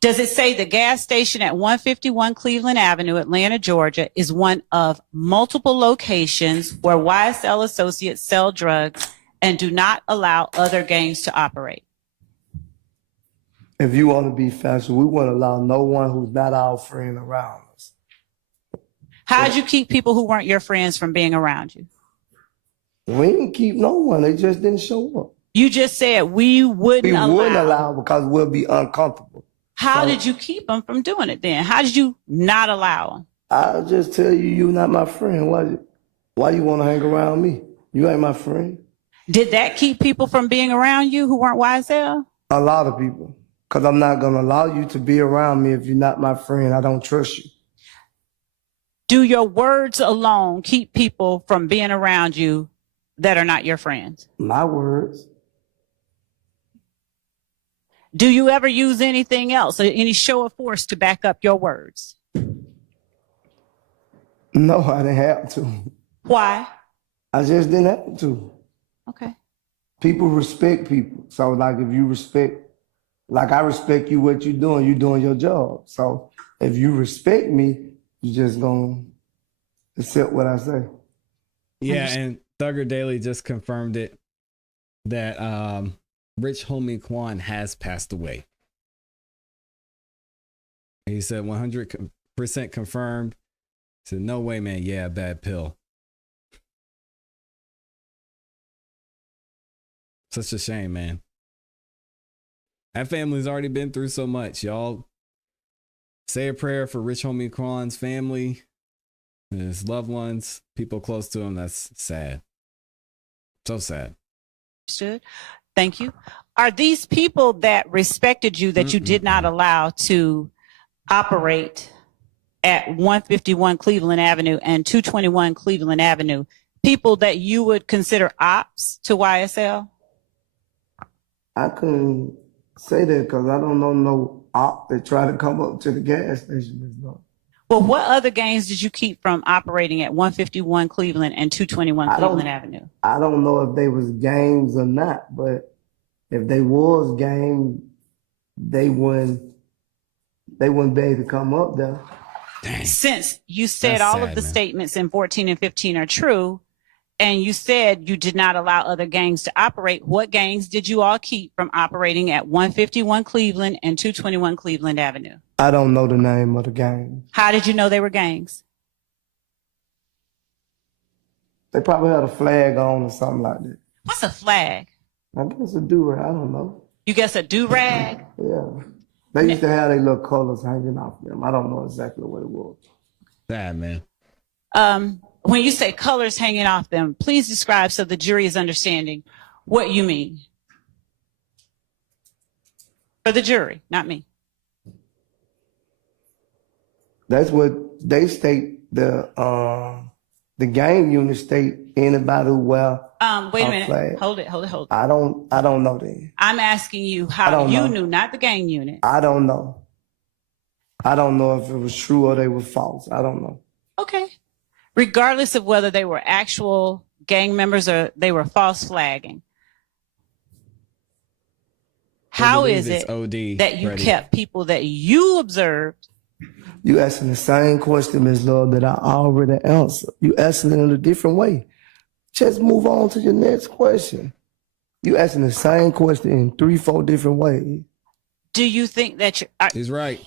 Does it say the gas station at 151 Cleveland Avenue, Atlanta, Georgia, is one of multiple locations where YSL associates sell drugs and do not allow other gangs to operate? If you want to be factual, we won't allow no one who's not our friend around us. How'd you keep people who weren't your friends from being around you? We didn't keep no one. They just didn't show up. You just said we wouldn't allow. wouldn't allow because we'll be uncomfortable. How did you keep them from doing it then? How did you not allow them? I'll just tell you, you're not my friend. Why you want to hang around me? You ain't my friend. Did that keep people from being around you who weren't YSL? A lot of people. Because I'm not going to allow you to be around me if you're not my friend. I don't trust you. Do your words alone keep people from being around you that are not your friends? My words. Do you ever use anything else, or any show of force to back up your words? No, I didn't have to. Why? I just didn't have to. Okay. People respect people. So, like, if you respect, like I respect you, what you're doing your job. So, if you respect me, you just gonna accept what I say. Yeah, and Thugger Daily just confirmed it that Rich Homie Quan has passed away. He said 100% confirmed. He said, no way, man. Yeah, bad pill. Such a shame, man. That family's already been through so much. Y'all say a prayer for Rich Homie Quan's family, his loved ones, people close to him. That's sad. So sad. Understood. Thank you. Are these people that respected you that you did not allow to operate at 151 Cleveland Avenue and 221 Cleveland Avenue people that you would consider ops to YSL? I couldn't say that because I don't know no op that try to come up to the gas station. Well, what other gangs did you keep from operating at 151 Cleveland and 221 Cleveland Avenue? I don't know if they was gangs or not, but if they was gang, they wouldn't be able to come up there. Dang. Since you said That's all sad, of the man. statements in 14 and 15 are true, and you said you did not allow other gangs to operate, what gangs did you all keep from operating at 151 Cleveland and 221 Cleveland Avenue? I don't know the name of the gang. How did you know they were gangs? They probably had a flag on or something like that. What's a flag? I guess a do-rag, I don't know. You guess a do-rag? Yeah. They used to have their little colors hanging off them. I don't know exactly what it was. Sad, man. When you say colors hanging off them, please describe so the jury is understanding what you mean. For the jury, not me. That's what they state. The gang unit state anybody who wear Wait a a minute. flag. Hold it. I don't know that. I'm asking you how you knew, not the gang unit. I don't know. I don't know if it was true or they were false. I don't know. Okay. Regardless of whether they were actual gang members or they were false flagging. How believe is it's it OD, that you Freddie. kept people that you observed? You asking the same question, Ms. Love, that I already answered. You asking it in a different way. Just move on to your next question. You asking the same question in 3-4 different ways. Do you think that you He's right.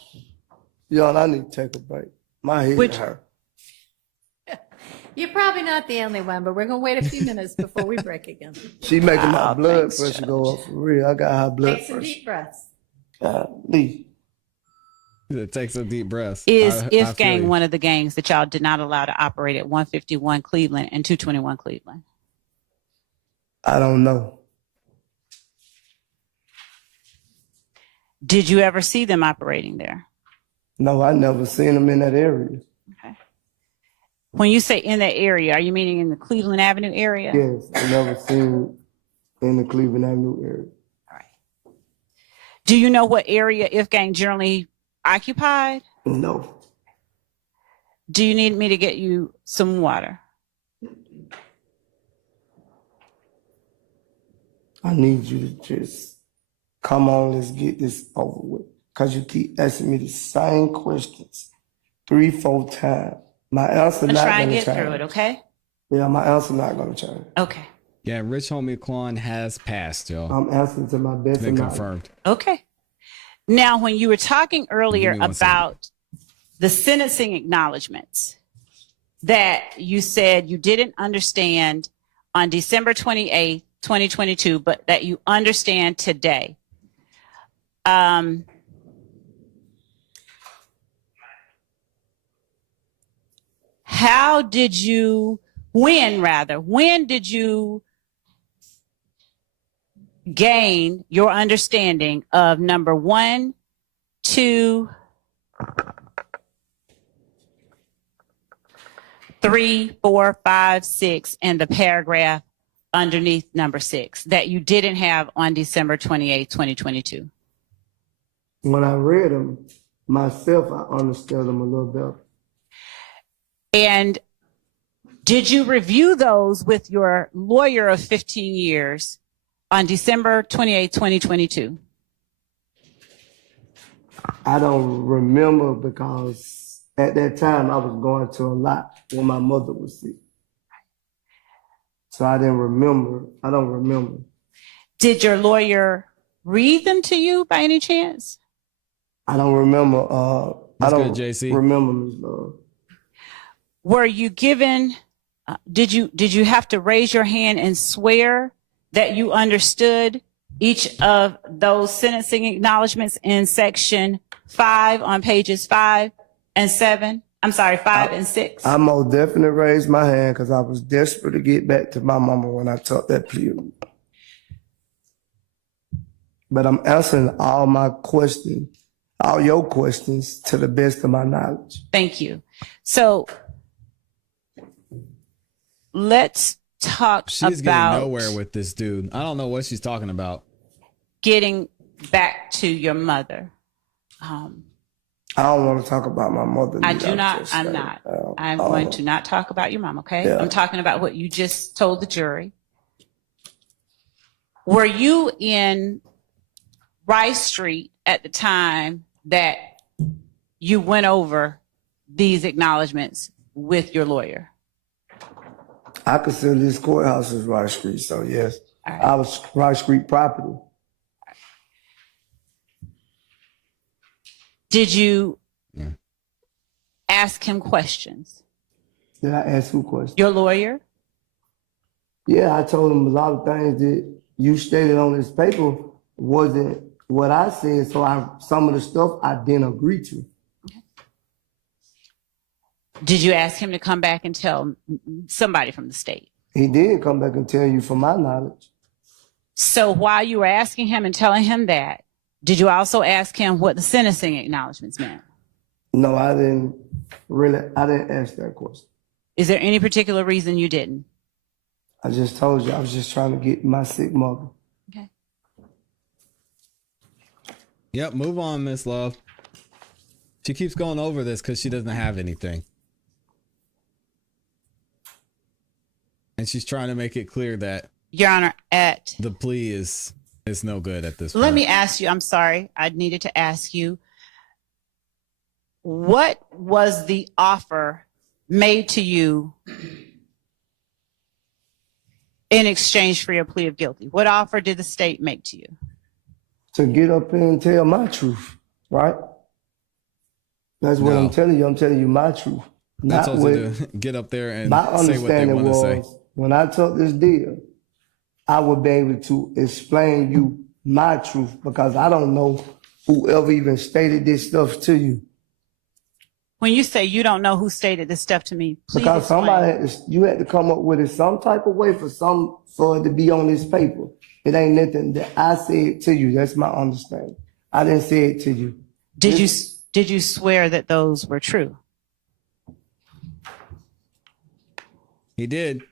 Y'all, I need to take a break. My head hurt. You're probably not the only one, but we're going to wait a few minutes before we break again. She making my blood thanks, pressure go up for real. I got high blood Take some pressure. deep breaths. Golly. Take some deep breaths. Is I if feel gang you. one of the gangs that y'all did not allow to operate at 151 Cleveland and 221 Cleveland? I don't know. Did you ever see them operating there? No, I never seen them in that area. Okay. When you say in that area, are you meaning in the Cleveland Avenue area? Yes, I never seen in the Cleveland Avenue area. All right. Do you know what area if gang generally occupied? No. Do you need me to get you some water? I need you to just come on, let's get this over with. Because you keep asking me the same questions 3-4 times. My answer I'm not trying going to to get through change. it, okay? Yeah, my answer not going to change. Okay. Yeah, Rich Homie Quan has passed, y'all. I'm answering to my best Been of my confirmed. Okay. Now, when you were talking earlier Give me one about the sentencing acknowledgments that you said you didn't understand on December 28th, 2022, but that you understand today. How did you, when did you gain your understanding of number 1, 2, 3, 4, 5, 6, and the paragraph underneath number 6 that you didn't have on December 28, 2022? When I read them myself, I understood them a little better. And did you review those with your lawyer of 15 years on December 28, 2022? I don't remember because at that time I was going to a lot when my mother was sick. So I didn't remember. I don't remember. Did your lawyer read them to you by any chance? I don't remember. That's I don't good, JC. remember, Ms. Love. Were you given, did you have to raise your hand and swear that you understood each of those sentencing acknowledgments in section 5 on pages 5 and 7? I'm sorry, 5 and 6. I most definitely raised my hand because I was desperate to get back to my mama when I took that plea. But I'm answering all my questions, all your questions to the best of my knowledge. Thank you. So let's talk She's about getting nowhere with this dude. I don't know what she's talking about. getting back to your mother. I don't want to talk about my mother. I do not. I'm not. I'm going to not talk about your mom, okay? Yeah. I'm talking about what you just told the jury. Were you in Rice Street at the time that you went over these acknowledgments with your lawyer? I consider this courthouse as Rice Street, so yes. All right. I was Rice Street property. Did you ask him questions? Did I ask who questions? Your lawyer? Yeah, I told him a lot of things that you stated on this paper wasn't what I said, so some of the stuff I didn't agree to. Did you ask him to come back and tell somebody from the state? He did come back and tell you from my knowledge. So while you were asking him and telling him that, did you also ask him what the sentencing acknowledgments meant? No, I didn't ask that question. Is there any particular reason you didn't? I just told you I was just trying to get my sick mother. Okay. Yep, move on, Miss Love. She keeps going over this because she doesn't have anything. And she's trying to make it clear that Your Honor, the plea is no good at this point. let me ask you, I'm sorry, I needed to ask you, what was the offer made to you in exchange for your plea of guilty? What offer did the state make to you? To get up here and tell my truth, right? That's what No. I'm telling you. I'm telling you my truth. That's Not also what to get up there and my say what they understanding want to say. was. When I took this deal, I would be able to explain you my truth because I don't know whoever even stated this stuff to you. When you say you don't know who stated this stuff to me, please Because explain. somebody, you had to come up with it some type of way for it to be on this paper. It ain't nothing that I said to you. That's my understanding. I didn't say it to you. Did you swear that those were true? He did.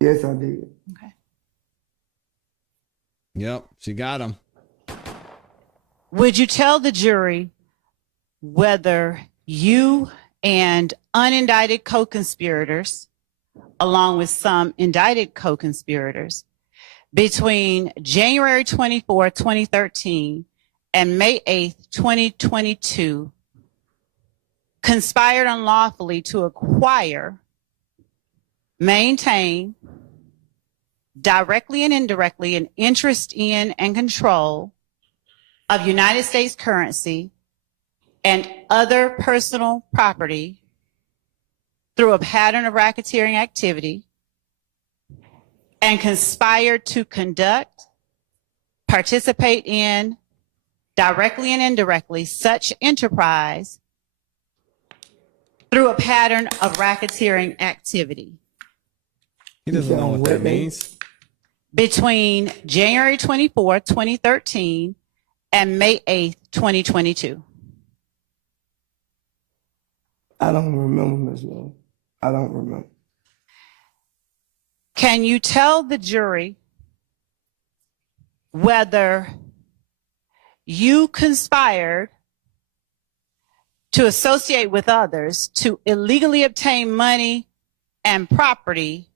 Yes, I did. Okay. Yep, she got him. Would you tell the jury whether you and unindicted co-conspirators, along with some indicted co-conspirators, between January 24, 2013 and May 8, 2022, conspired unlawfully to acquire, maintain, directly and indirectly, an interest in and control of United States currency and other personal property through a pattern of racketeering activity, and conspired to conduct, participate in, directly and indirectly, such enterprise through a pattern of racketeering activity He doesn't know what that means. between January 24, 2013 and May 8, 2022. I don't remember, Ms. Love. I don't remember. Can you tell the jury whether you conspired to associate with others to illegally obtain money and property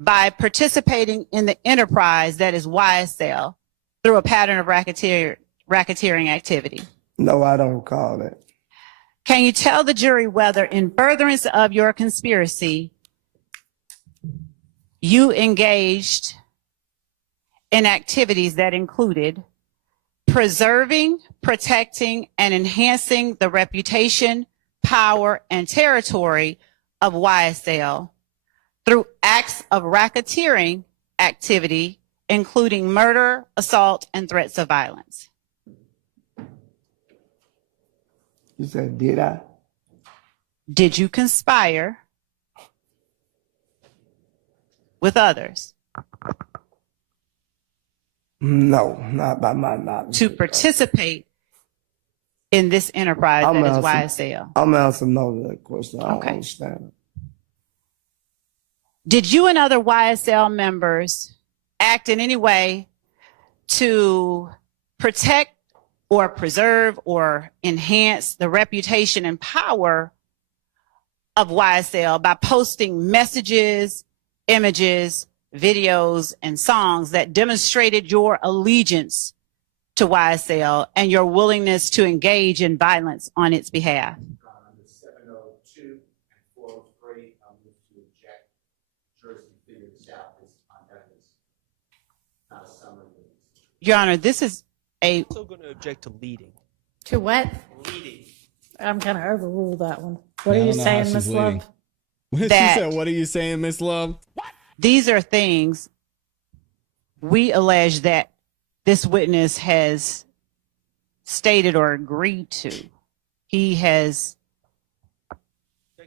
by participating in the enterprise that is YSL through a pattern of racketeering activity? No, I don't recall that. Can you tell the jury whether, in furtherance of your conspiracy, you engaged in activities that included preserving, protecting, and enhancing the reputation, power, and territory of YSL through acts of racketeering activity, including murder, assault, and threats of violence. You said, did I? Did you conspire with others No, not by my knowledge. to participate in this enterprise I'm that is answering- YSL? I'm answering no to that question. I don't Okay. understand. Did you and other YSL members act in any way to protect or preserve or enhance the reputation and power of YSL by posting messages, images, videos, and songs that demonstrated your allegiance to YSL and your willingness to engage in violence on its behalf? Under 702 and 403, I'm going to object. Jurors can figure this out. It's on evidence, not a summary. Your Honor, this is a Also going to object to leading. To what? Leading. I'm going to overrule that one. What Yeah, are I you don't know how saying, she's Miss leading. Love? She That- said, "What are you saying, Miss Love?" these are things we allege that this witness has stated or agreed to. He has,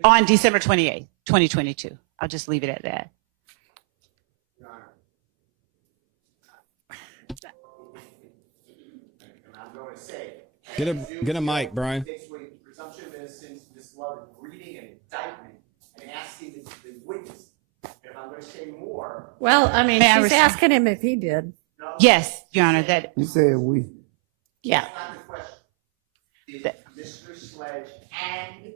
on December 28th, 2022. I'll just leave it at that. Your Honor. And I'm going to say. Get a mic, Brian. Takes away the presumption of innocence, Ms. Love is reading an indictment and asking the witness. And if I'm going to say more, Well, I mean, May I she's respond? asking him if he did. no, Yes, Your Honor, that You said we. Yeah. that's not the question. Did Mr. Sledge and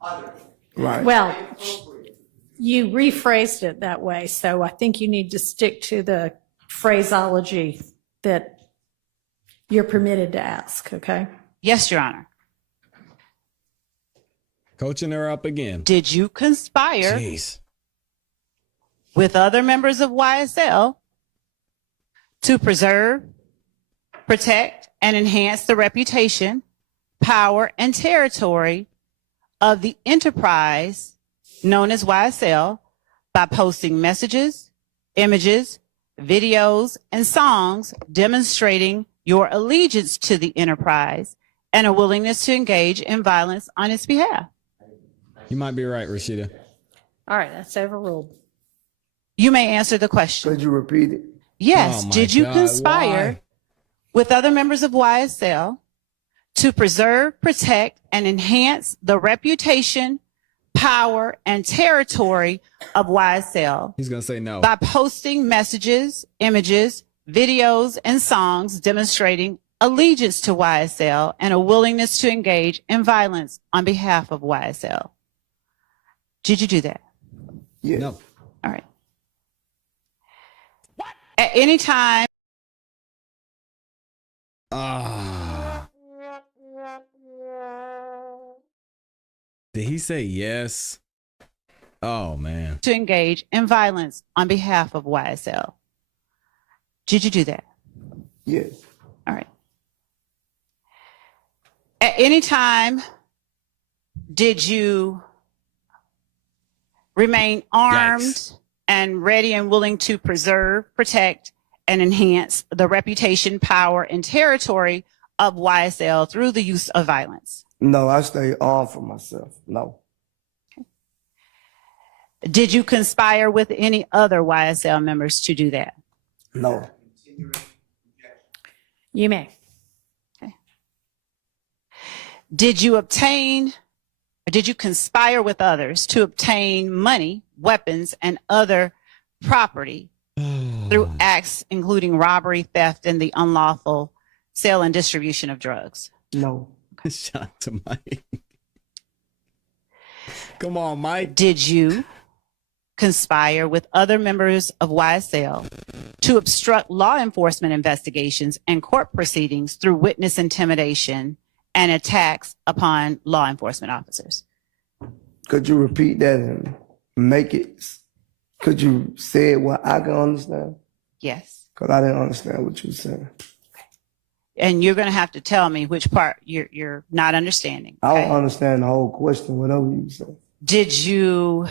others. Right. Well, Appropriate. you rephrased it that way, so I think you need to stick to the phraseology that you're permitted to ask, okay? yes, Your Honor. Coaching her up again. Did you conspire Jeez. with other members of YSL to preserve, protect, and enhance the reputation, power, and territory of the enterprise known as YSL by posting messages, images, videos, and songs demonstrating your allegiance to the enterprise and a willingness to engage in violence on its behalf? You might be right, Rashida. All right, that's overruled. You may answer the question. Could you repeat it? Yes. Oh my Did you God, conspire why? with other members of YSL to preserve, protect, and enhance the reputation, power, and territory of YSL He's gonna say no. by posting messages, images, videos, and songs demonstrating allegiance to YSL and a willingness to engage in violence on behalf of YSL? Did you do that? Yes. No. All right. At any time, Ah. Did he say yes? Oh man. to engage in violence on behalf of YSL. Did you do that? Yes. All right. At any time, did you remain armed Yikes. and ready and willing to preserve, protect, and enhance the reputation, power, and territory of YSL through the use of violence? No, I stay armed for myself. No. Did you conspire with any other YSL members to do that? No. You may. Did you obtain or did you conspire with others to obtain money, weapons, and other property through acts including robbery, theft, and the unlawful sale and distribution of drugs? No. Shot to Mike. Come on, Mike. Did you conspire with other members of YSL to obstruct law enforcement investigations and court proceedings through witness intimidation and attacks upon law enforcement officers? Could you repeat that and make it? Could you say it what I can understand? Yes. Because I didn't understand what you were saying. And you're going to have to tell me which part you're not understanding. I Okay? don't understand the whole question, whatever you say. Did you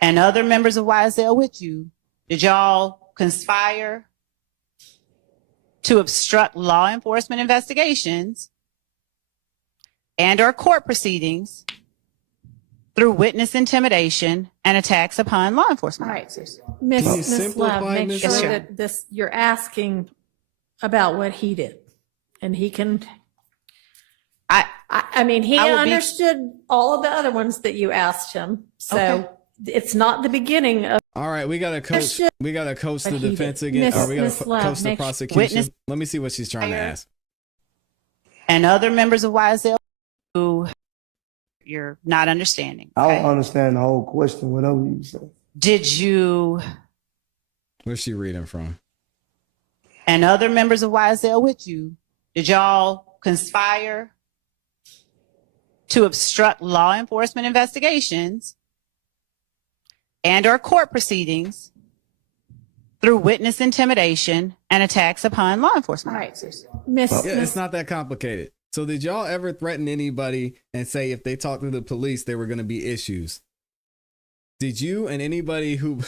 and other members of YSL with you, did y'all conspire to obstruct law enforcement investigations and or court proceedings through witness intimidation and attacks upon law enforcement All right. officers? Can you Miss Love, simplify, make Miss sure Love? that this, you're asking about what he did. And he can, I mean, he I will be- understood all of the other ones that you asked him. So Okay. it's not the beginning of, All right, we gotta coach. We gotta coach the But he defense did. again. Or we gotta Miss Love, coach the make sure- prosecution. Witness- Let me see what she's trying to ask. And other members of YSL who you're not understanding. I don't Okay? understand the whole question, whatever you say. Did you Where's she reading from? and other members of YSL with you, did y'all conspire to obstruct law enforcement investigations and or court proceedings through witness intimidation and attacks upon law enforcement all right, officers? Miss, Yeah, Miss it's not that complicated. So did y'all ever threaten anybody and say if they talked to the police, there were going to be issues? Did you and anybody who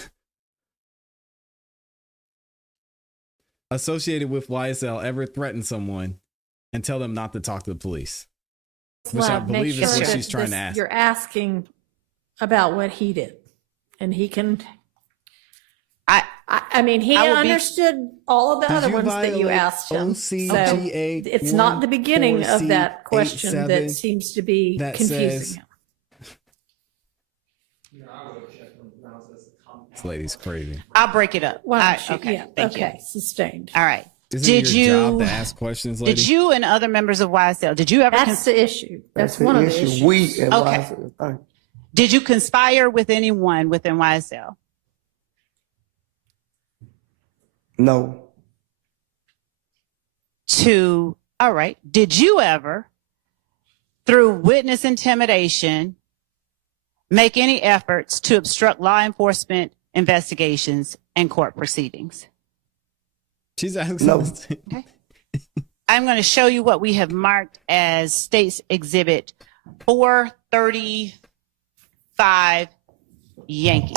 associated with YSL ever threaten someone and tell them not to talk to the police? Which I Love, make believe is sure what that she's trying to this- ask. You're asking about what he did. And he can, I mean, he I will be- understood all of the Did other you ones that you violate asked him. So OCGA it's not the beginning of that question 14C87 that seems to be that confusing says- him. This lady's crazy. I'll break it up. Why don't you? Okay, Yeah, thank you. okay, sustained. All right. Isn't Did it your job you to ask questions, lady? did you and other members of YSL, did you ever That's the issue. That's the one of the issue. issues. We and Okay. YSL. Thank you. did you conspire with anyone within YSL? No. All right. Did you ever, through witness intimidation, make any efforts to obstruct law enforcement investigations and court proceedings? She's asking. No. I'm going to show you what we have marked as State's Exhibit 435 Yankee.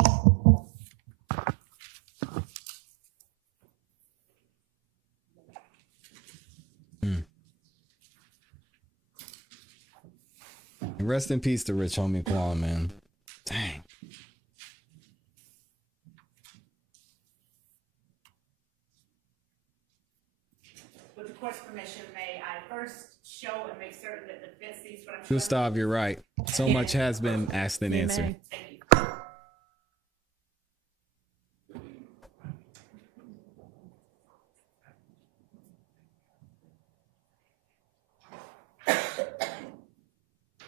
Rest in peace to Rich Homie Quan, man. Dang. With the court's permission, may I first show and make certain that the defense sees what I'm showing? Gustav, you're right. So much has been asked and You answered. may. Thank you.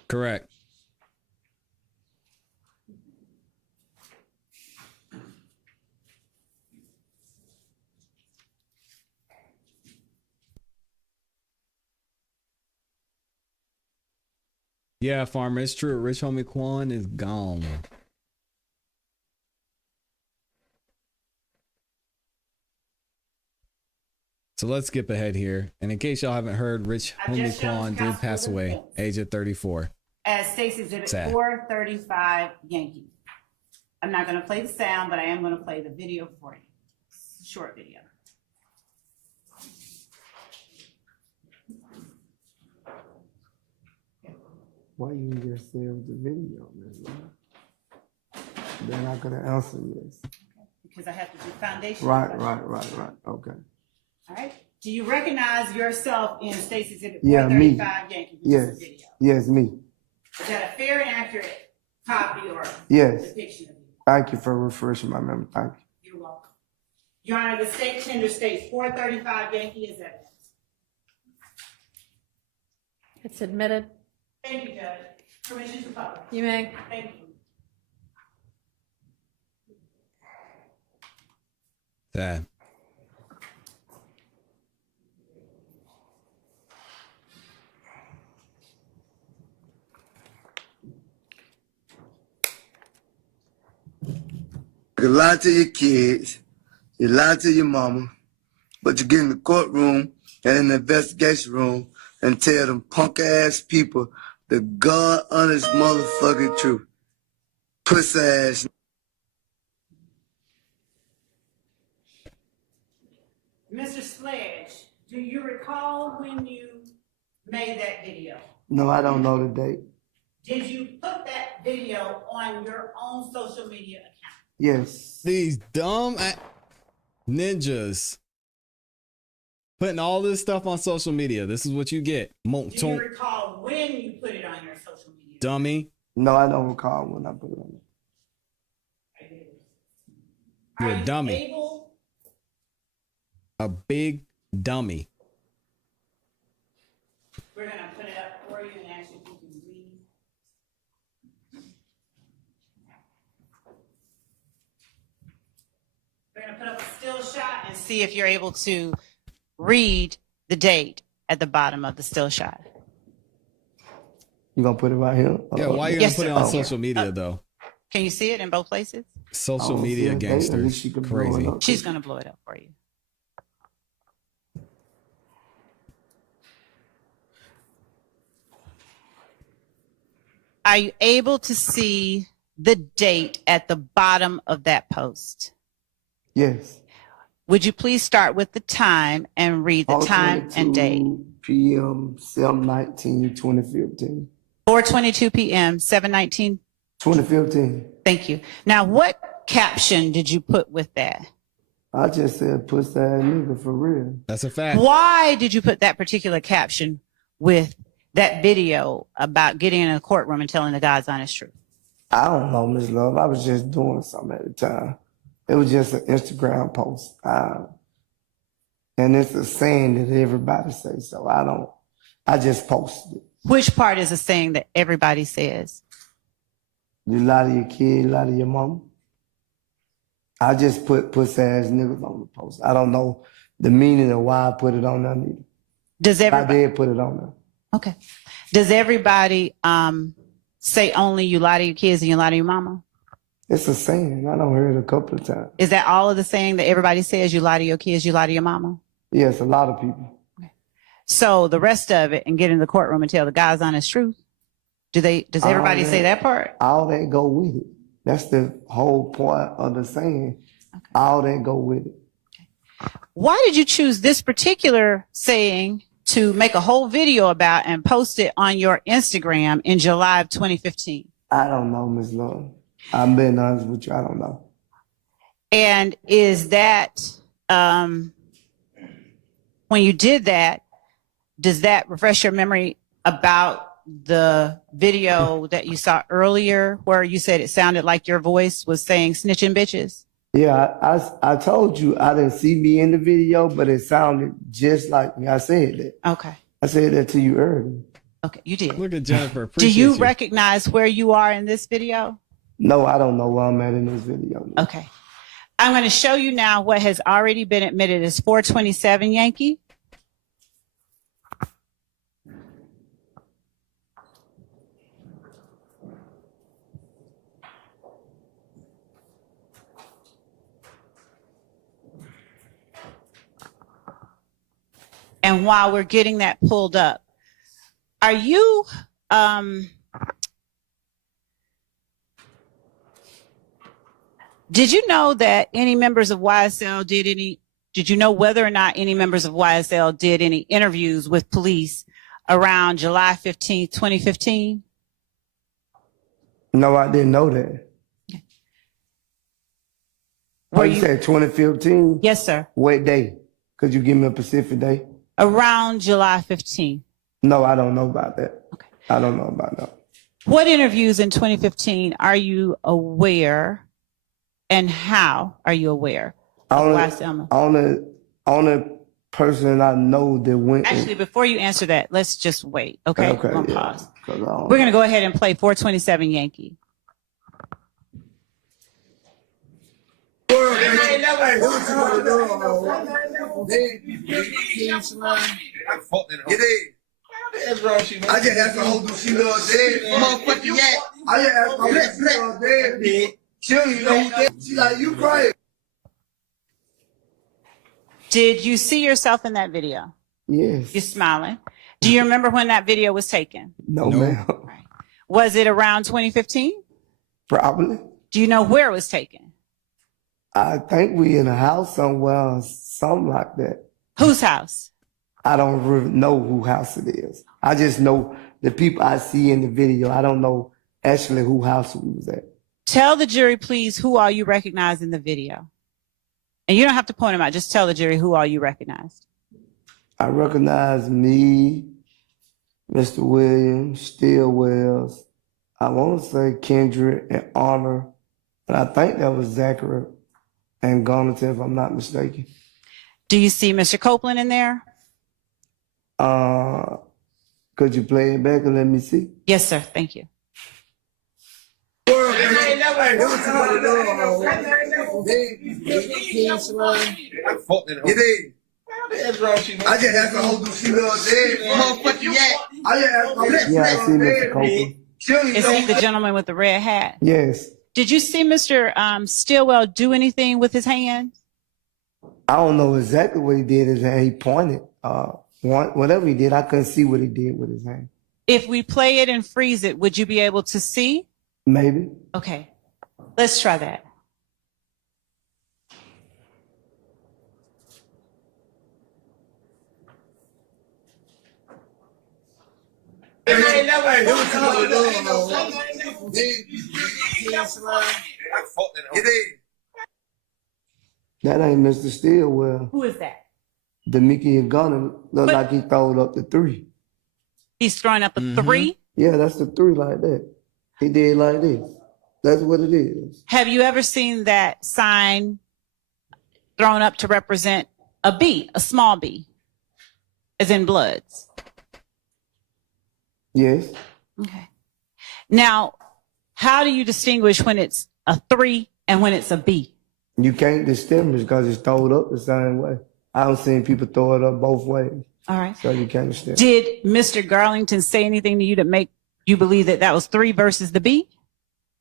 Correct. Yeah, Farmer, it's true. Rich Homie Quan is gone. So let's skip ahead here. And in case y'all haven't heard, Rich I Homie just showed Quan Council did pass for the away, defense. age of 34. As State's Exhibit Sad. 435 Yankee. I'm not going to play the sound, but I am going to play the video for you. It's a short video. Why you just say it was the video, man? They're not gonna answer this. Because I have to do foundation. Right. Okay. All right. Do you recognize yourself in State's Exhibit Yeah, me. 435 Yankee? Which is Yes. the video. Yes, me. Is that a fair and accurate copy or Yes. depiction of you? Thank you for refreshing my memory. Thank you. You're welcome. Your Honor, the state tender states 435 Yankee is evidence. It's admitted. Thank you, Judge. Permission to publish. You may. Thank you. Sad. You lie to your kids. You lie to your mama. but you get in the courtroom and in the investigation room and tell them punk-ass people the God-honest motherfucking truth. Puss-ass. Mr. Sledge, do you recall when you made that video? No, I don't know the date. Did you put that video on your own social media account? Yes. These dumb ninjas putting all this stuff on social media. This is what you get. Mounk Do you Tounk, recall when you put it on your social media? dummy. No, I don't recall when I put it on. You're Are a you dummy. able? A big dummy. We're going to put it up for you and ask you if you can read. We're going to put up a still shot and see if you're able to read the date at the bottom of the still shot. You gonna put it right here? Yeah, why you Yes, gonna put it sir. on Oh, social media though? Can you see it in both places? Social Oh, media yeah, at least gangsters. she can blow it Crazy. up. She's going to blow it up for you. Are you able to see the date at the bottom of that post? Yes. Would you please start with the time and read the time and date? p.m. 7/19/2015. 4:22 p.m., 7/19. 2015. Thank you. Now, what caption did you put with that? I just said puss that nigga for real. That's a fact. Why did you put that particular caption with that video about getting in a courtroom and telling the God's honest truth? I don't know, Miss Love. I was just doing something at the time. It was just an Instagram post. And it's a saying that everybody says, so I just posted it. Which part is a saying that everybody says? You lie to your kid, lie to your mama. I just put puss ass niggas on the post. I don't know the meaning of why I put it on there neither. Does everybody? I did put it on there. Okay. Does everybody say only you lie to your kids and you lie to your mama? It's a saying. I don't hear it a couple of times. Is that all of the saying that everybody says? You lie to your kids, you lie to your mama? Yes, a lot of people. So the rest of it and get in the courtroom and tell the God's honest truth. Does everybody say that part? All that go with it. That's the whole point of the saying. Okay. All that go with it. Why did you choose this particular saying to make a whole video about and post it on your Instagram in July of 2015? I don't know, Ms. Love. I'm being honest with you. I don't know. And is that, when you did that, does that refresh your memory about the video that you saw earlier where you said it sounded like your voice was saying snitching bitches? Yeah, I told you I didn't see me in the video, but it sounded just like me. I said that. Okay. I said that to you earlier. Okay, you did. Look at Jennifer. Do you Appreciate recognize where you are in this video? No, I don't know where I'm at in this video. Okay. I'm going to show you now what has already been admitted as 427 Yankee. And while we're getting that pulled up, are you, did you know that any members of YSL did you know whether or not any members of YSL did any interviews with police around July 15th, 2015? No, I didn't know that. Okay. Oh, you said 2015? Yes, sir. What day? Could you give me a specific day? Around July 15th. No, I don't know about that. Okay. I don't know about that. What interviews in 2015 are you aware, and how are you aware of YSL? Only person I know that went. Actually, before you answer that, let's just wait. Okay. Okay. We're gonna Yeah, pause. We're going to go ahead and play 427 Yankee. I just asked her who do she love dead. Motherfucking yak. I just asked her who she love dead. She don't even know who dead. She like, you crying. Did you see yourself in that video? Yes. You're smiling. Do you remember when that video was taken? No, Nope. ma'am. Was it around 2015? Probably. Do you know where it was taken? I think we in a house somewhere, or something like that. Whose house? I don't really know who house it is. I just know the people I see in the video. I don't know actually who house we was at. Tell the jury, please, who all you recognize in the video. And you don't have to point them out. Just tell the jury who all you recognized. I recognize me, Mr. Williams, Stillwells. I want to say Kendrick and Honor, but I think that was Zachary and Garnett, if I'm not mistaken. Do you see Mr. Copeland in there? Could you play it back and let me see? Yes, sir. Thank you. You did. I just asked her who she was dead. Motherfucking yak. I just asked her. Yeah, I see Mr. Copeland. Is he the gentleman with the red hat? Yes. Did you see Mr. Stillwell do anything with his hand? I don't know exactly what he did. His hand, he pointed. Whatever he did, I couldn't see what he did with his hand. If we play it and freeze it, would you be able to see? Maybe. Okay. Let's try that. You did. That ain't Mr. Stillwell. Who is that? The Mickey Gunner looked like he throwed up the 3. He's throwing up a 3? Yeah, that's the 3 like that. He did like this. That's what it is. Have you ever seen that sign thrown up to represent a B, a small b, as in Bloods? Yes. Okay. Now, how do you distinguish when it's a 3 and when it's a B? You can't distinguish because it's thrown up the same way. I don't seen people throw it up both ways. All right. So you can't distinguish. Did Mr. Garlington say anything to you to make you believe that that was 3 versus the B?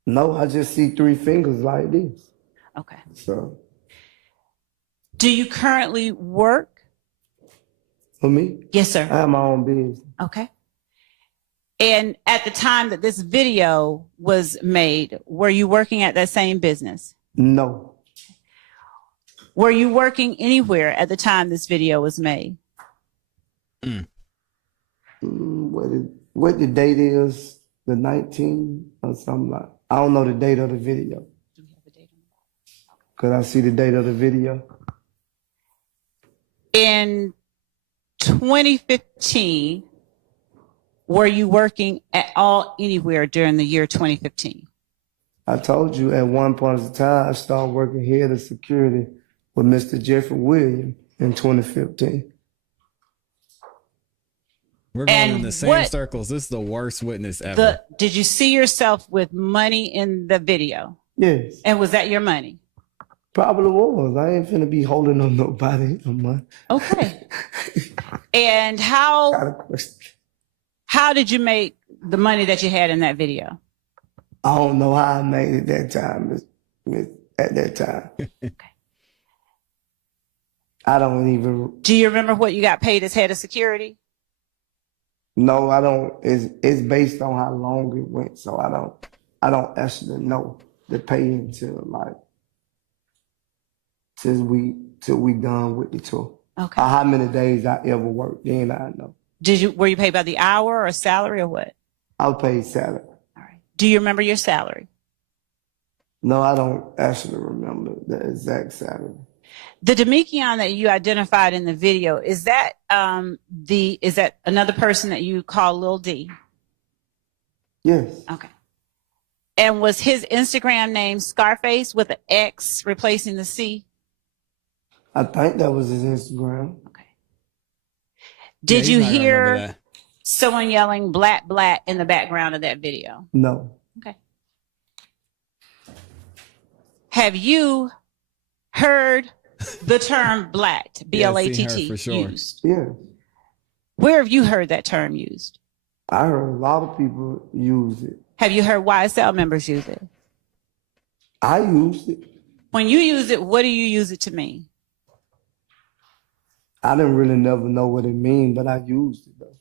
No, I just see 3 fingers like this. Okay. So Do you currently work? for me, Yes, sir. I have my own business. Okay. And at the time that this video was made, were you working at that same business? No. Were you working anywhere at the time this video was made? What the date is, the 19th or something like. I don't know the date of the video. Could I see the date of the video? In 2015, were you working at all anywhere during the year 2015? I told you at one point of time I started working head of security with Mr. Jeffrey Williams in 2015. We're going And in the same what- circles. This is the worst witness ever. Did you see yourself with money in the video? Yes, And was that your money? probably was. I ain't finna be holding on nobody no money. Okay. And Got a question. how did you make the money that you had in that video? I don't know how I made it that time. At that time. I don't even. Do you remember what you got paid as head of security? No, I don't. It's based on how long it went, so I don't actually know the pay until like till we done with the tour. Okay. Or how many days I ever worked, then I know. Were you paid by the hour or salary or what? I was paid salary. All right. Do you remember your salary? No, I don't actually remember the exact salary. The Demekion that you identified in the video, is that another person that you call Lil D? Yes, Okay. And was his Instagram name Scarface with an X replacing the C? I think that was his Instagram. Okay. Did he's you not gonna remember hear that. someone yelling "Black, Black" in the background of that video? No, Okay. Have you heard the term blacked, Yeah, seen her B-L-A-T-T, for sure. used? yeah. Where have you heard that term used? I heard a lot of people use it. Have you heard YSL members use it? I used it. When you use it, what do you use it to mean? I didn't really never know what it mean, but I used it though.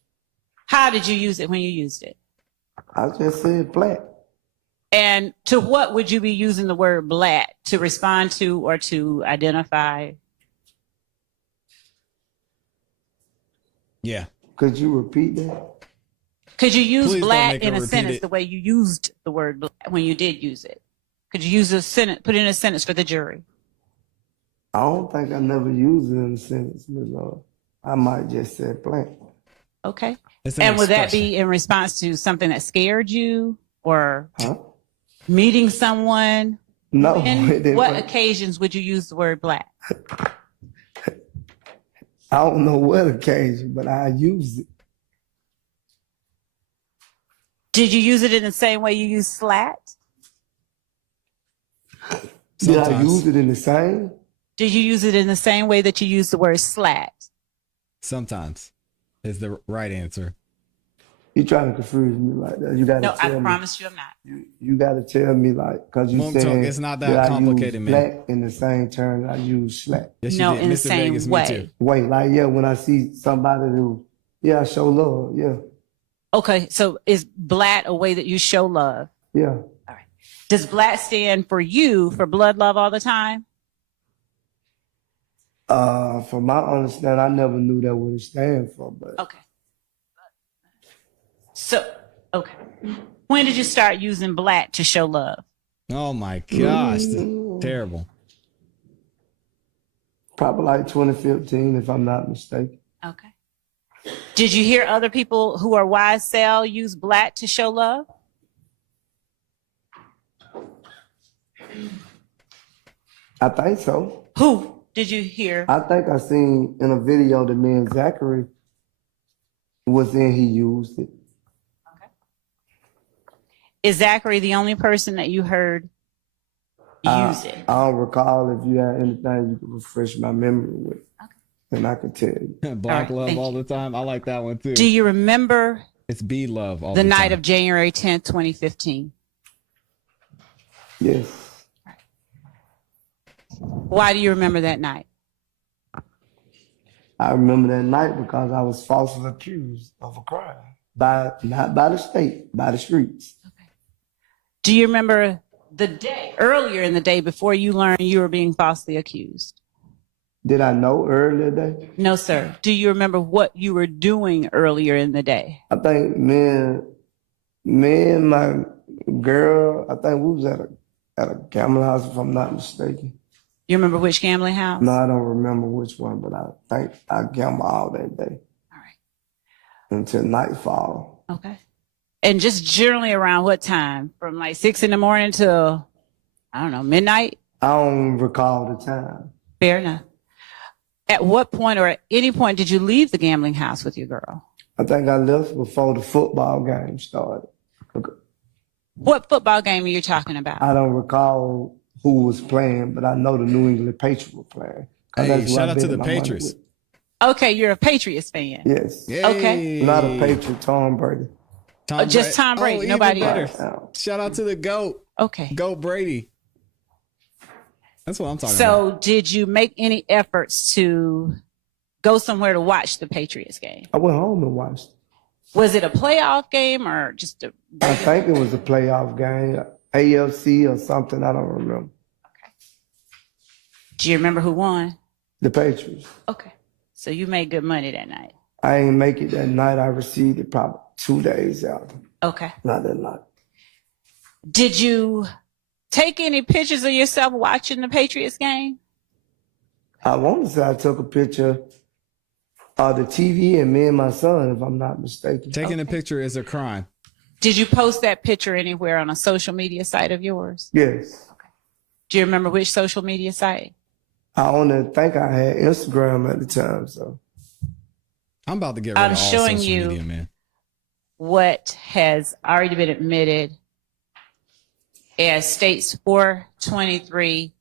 How did you use it when you used it? I just said black. And to what would you be using the word black? To respond to or to identify? Yeah. Could you repeat that? Could you use Please don't black make in her a repeat sentence it. the way you used the word black when you did use it? Could you use a sentence, put in a sentence for the jury? I don't think I never used it in a sentence, Ms. I might just say black. Okay. It's an And would that expression. be in response to something that scared you or Huh? meeting someone? No. When, it didn't what work. occasions would you use the word black? I don't know what occasion, but I used it. Did you use it in the same way you use slat? Did I Sometimes. use it in the same? Did you use it in the same way that you use the word slat? Sometimes is the right answer. You trying to confuse me like that? You gotta No, I tell me. promise you I'm not. You gotta tell me like, cause you Mounk said Tounk, it's not that I complicated, use man. black in the same term that I use slack. Yes, you No, did. in the Mr. same Vegas, me way. too. Wait, like yeah, when I see somebody who, yeah, I show love, yeah, Okay, so is black a way that you show love? yeah. All right. Does black stand for you for blood love all the time? From my understanding, I never knew that what it stand for, but Okay. So, okay. When did you start using black to show love? Oh my gosh. Terrible. probably like 2015, if I'm not mistaken. Okay. Did you hear other people who are YSL use black to show love? I think so. Who did you hear? I think I seen in a video that me and Zachary was in, he used it. Is Zachary the only person that you heard use it? I don't recall if you had anything you could refresh my memory with. And I could tell you. Black All right, love thank all you. the time. I like that one too. Do you remember It's B love all the the night time. of January 10th, 2015? Yes. Why do you remember that night? I remember that night because I was falsely accused of a crime. Not by the state, by the streets. Do you remember the day, earlier in the day before you learned you were being falsely accused? Did I know earlier that? No, sir. Do you remember what you were doing earlier in the day? I think me and my girl, I think we was at a gambling house, if I'm not mistaken. You remember which gambling house? No, I don't remember which one, but I think I gambled all that day. All right. Until nightfall. Okay. And just generally around what time? From like 6 in the morning till, I don't know, midnight? I don't recall the time. Fair enough. At what point or at any point did you leave the gambling house with your girl? I think I left before the football game started. What football game are you talking about? I don't recall who was playing, but I know the New England Patriots were playing. 'Cause Hey, that's who I shout out to bet the my money Patriots. with. Okay, you're a Patriots fan. Yes. Okay. Not a Patriot, Tom Brady. Just Tom Brady, even nobody better. else. Shout out to the GOAT. Okay. GOAT Brady. That's what I'm talking about. So did you make any efforts to go somewhere to watch the Patriots game? I went home and watched. Was it a playoff game or just a... I think it was a playoff game, AFC or something. I don't remember. Do you remember who won? The Patriots. Okay. So you made good money that night. I ain't make it that night. I received it probably 2 days after. Okay. Not that night. Did you take any pictures of yourself watching the Patriots game? I want to say I took a picture of the TV and me and my son, if I'm not mistaken. Taking a picture is a crime. Did you post that picture anywhere on a social media site of yours? Yes. Do you remember which social media site? I only think I had Instagram at the time, so. I'm about to get rid I'm of all showing social you media, man. what has already been admitted as states 423.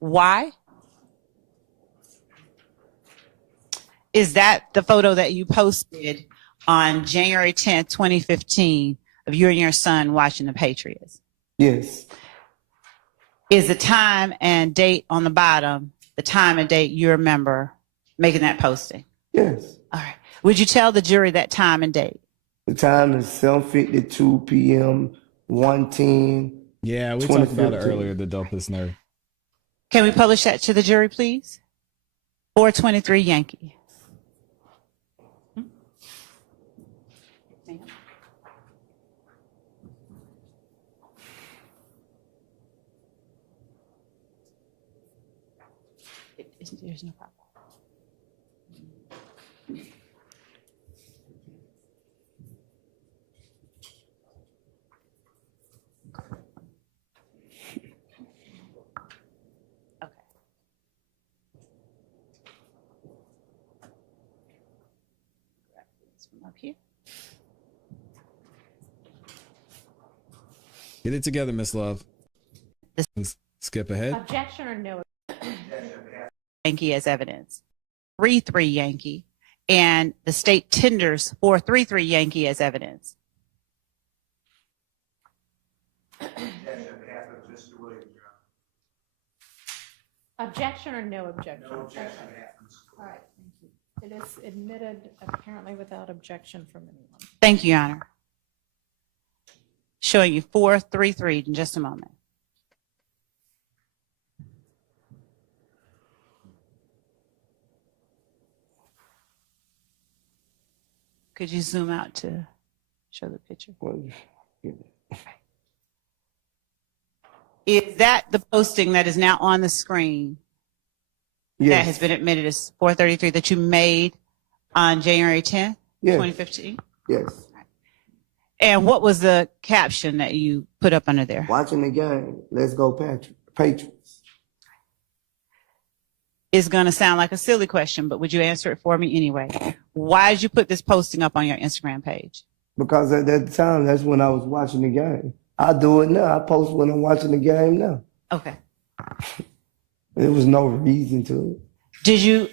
Why? Is that the photo that you posted on January 10th, 2015 of you and your son watching the Patriots? Yes. Is the time and date on the bottom the time and date you remember making that posting? Yes. All right. Would you tell the jury that time and date? The time is 7:52 p.m. 110. Yeah, we talked about it 2015. earlier, the dopest nerve. Can we publish that to the jury, please? 423 Yankee. There's no problem. Okay. Grab this from up here. Get it together, Miss Love. Skip ahead. Objection or no? Yankee as evidence. 3-3 Yankee. And the state tenders 4-3-3 Yankee as evidence. Objection or no objection? No objection. All right, thank you. It is admitted apparently without objection from anyone. Thank you, Your Honor. Showing you 4-3-3 in just a moment. Could you zoom out to show the picture? Is that the posting that is now on the screen Yes. that has been admitted as 433 that you made on January 10th, Yes. 2015? Yes. And what was the caption that you put up under there? Watching the game. Let's go, Patriots. It's going to sound like a silly question, but would you answer it for me anyway? Why did you put this posting up on your Instagram page? Because at that time, that's when I was watching the game. I do it now. I post when I'm watching the game now. Okay. There was no reason to it. Did you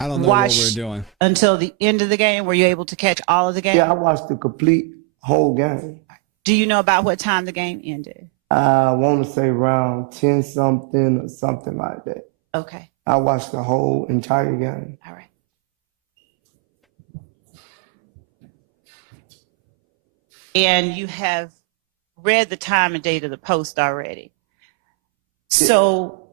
I don't know watch what we're doing. until the end of the game? Were you able to catch all of the game? Yeah, I watched the complete whole game. Do you know about what time the game ended? I want to say around 10 something or something like that. Okay. I watched the whole entire game. All right. And you have read the time and date of the post already. So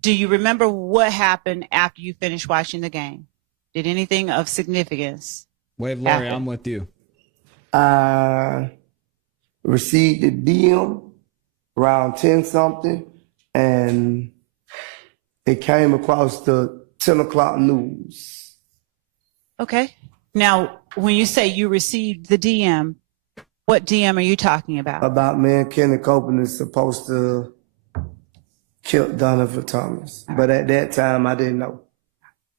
do you remember what happened after you finished watching the game? Did anything of significance? Wave, Lori, happen? I'm with you. I received the DM around 10 something, and it came across the 10 o'clock news. Okay. Now, when you say you received the DM, what DM are you talking about? About me and Kenny Copeland is supposed to kill Donovan Thomas. But at that time, I didn't know.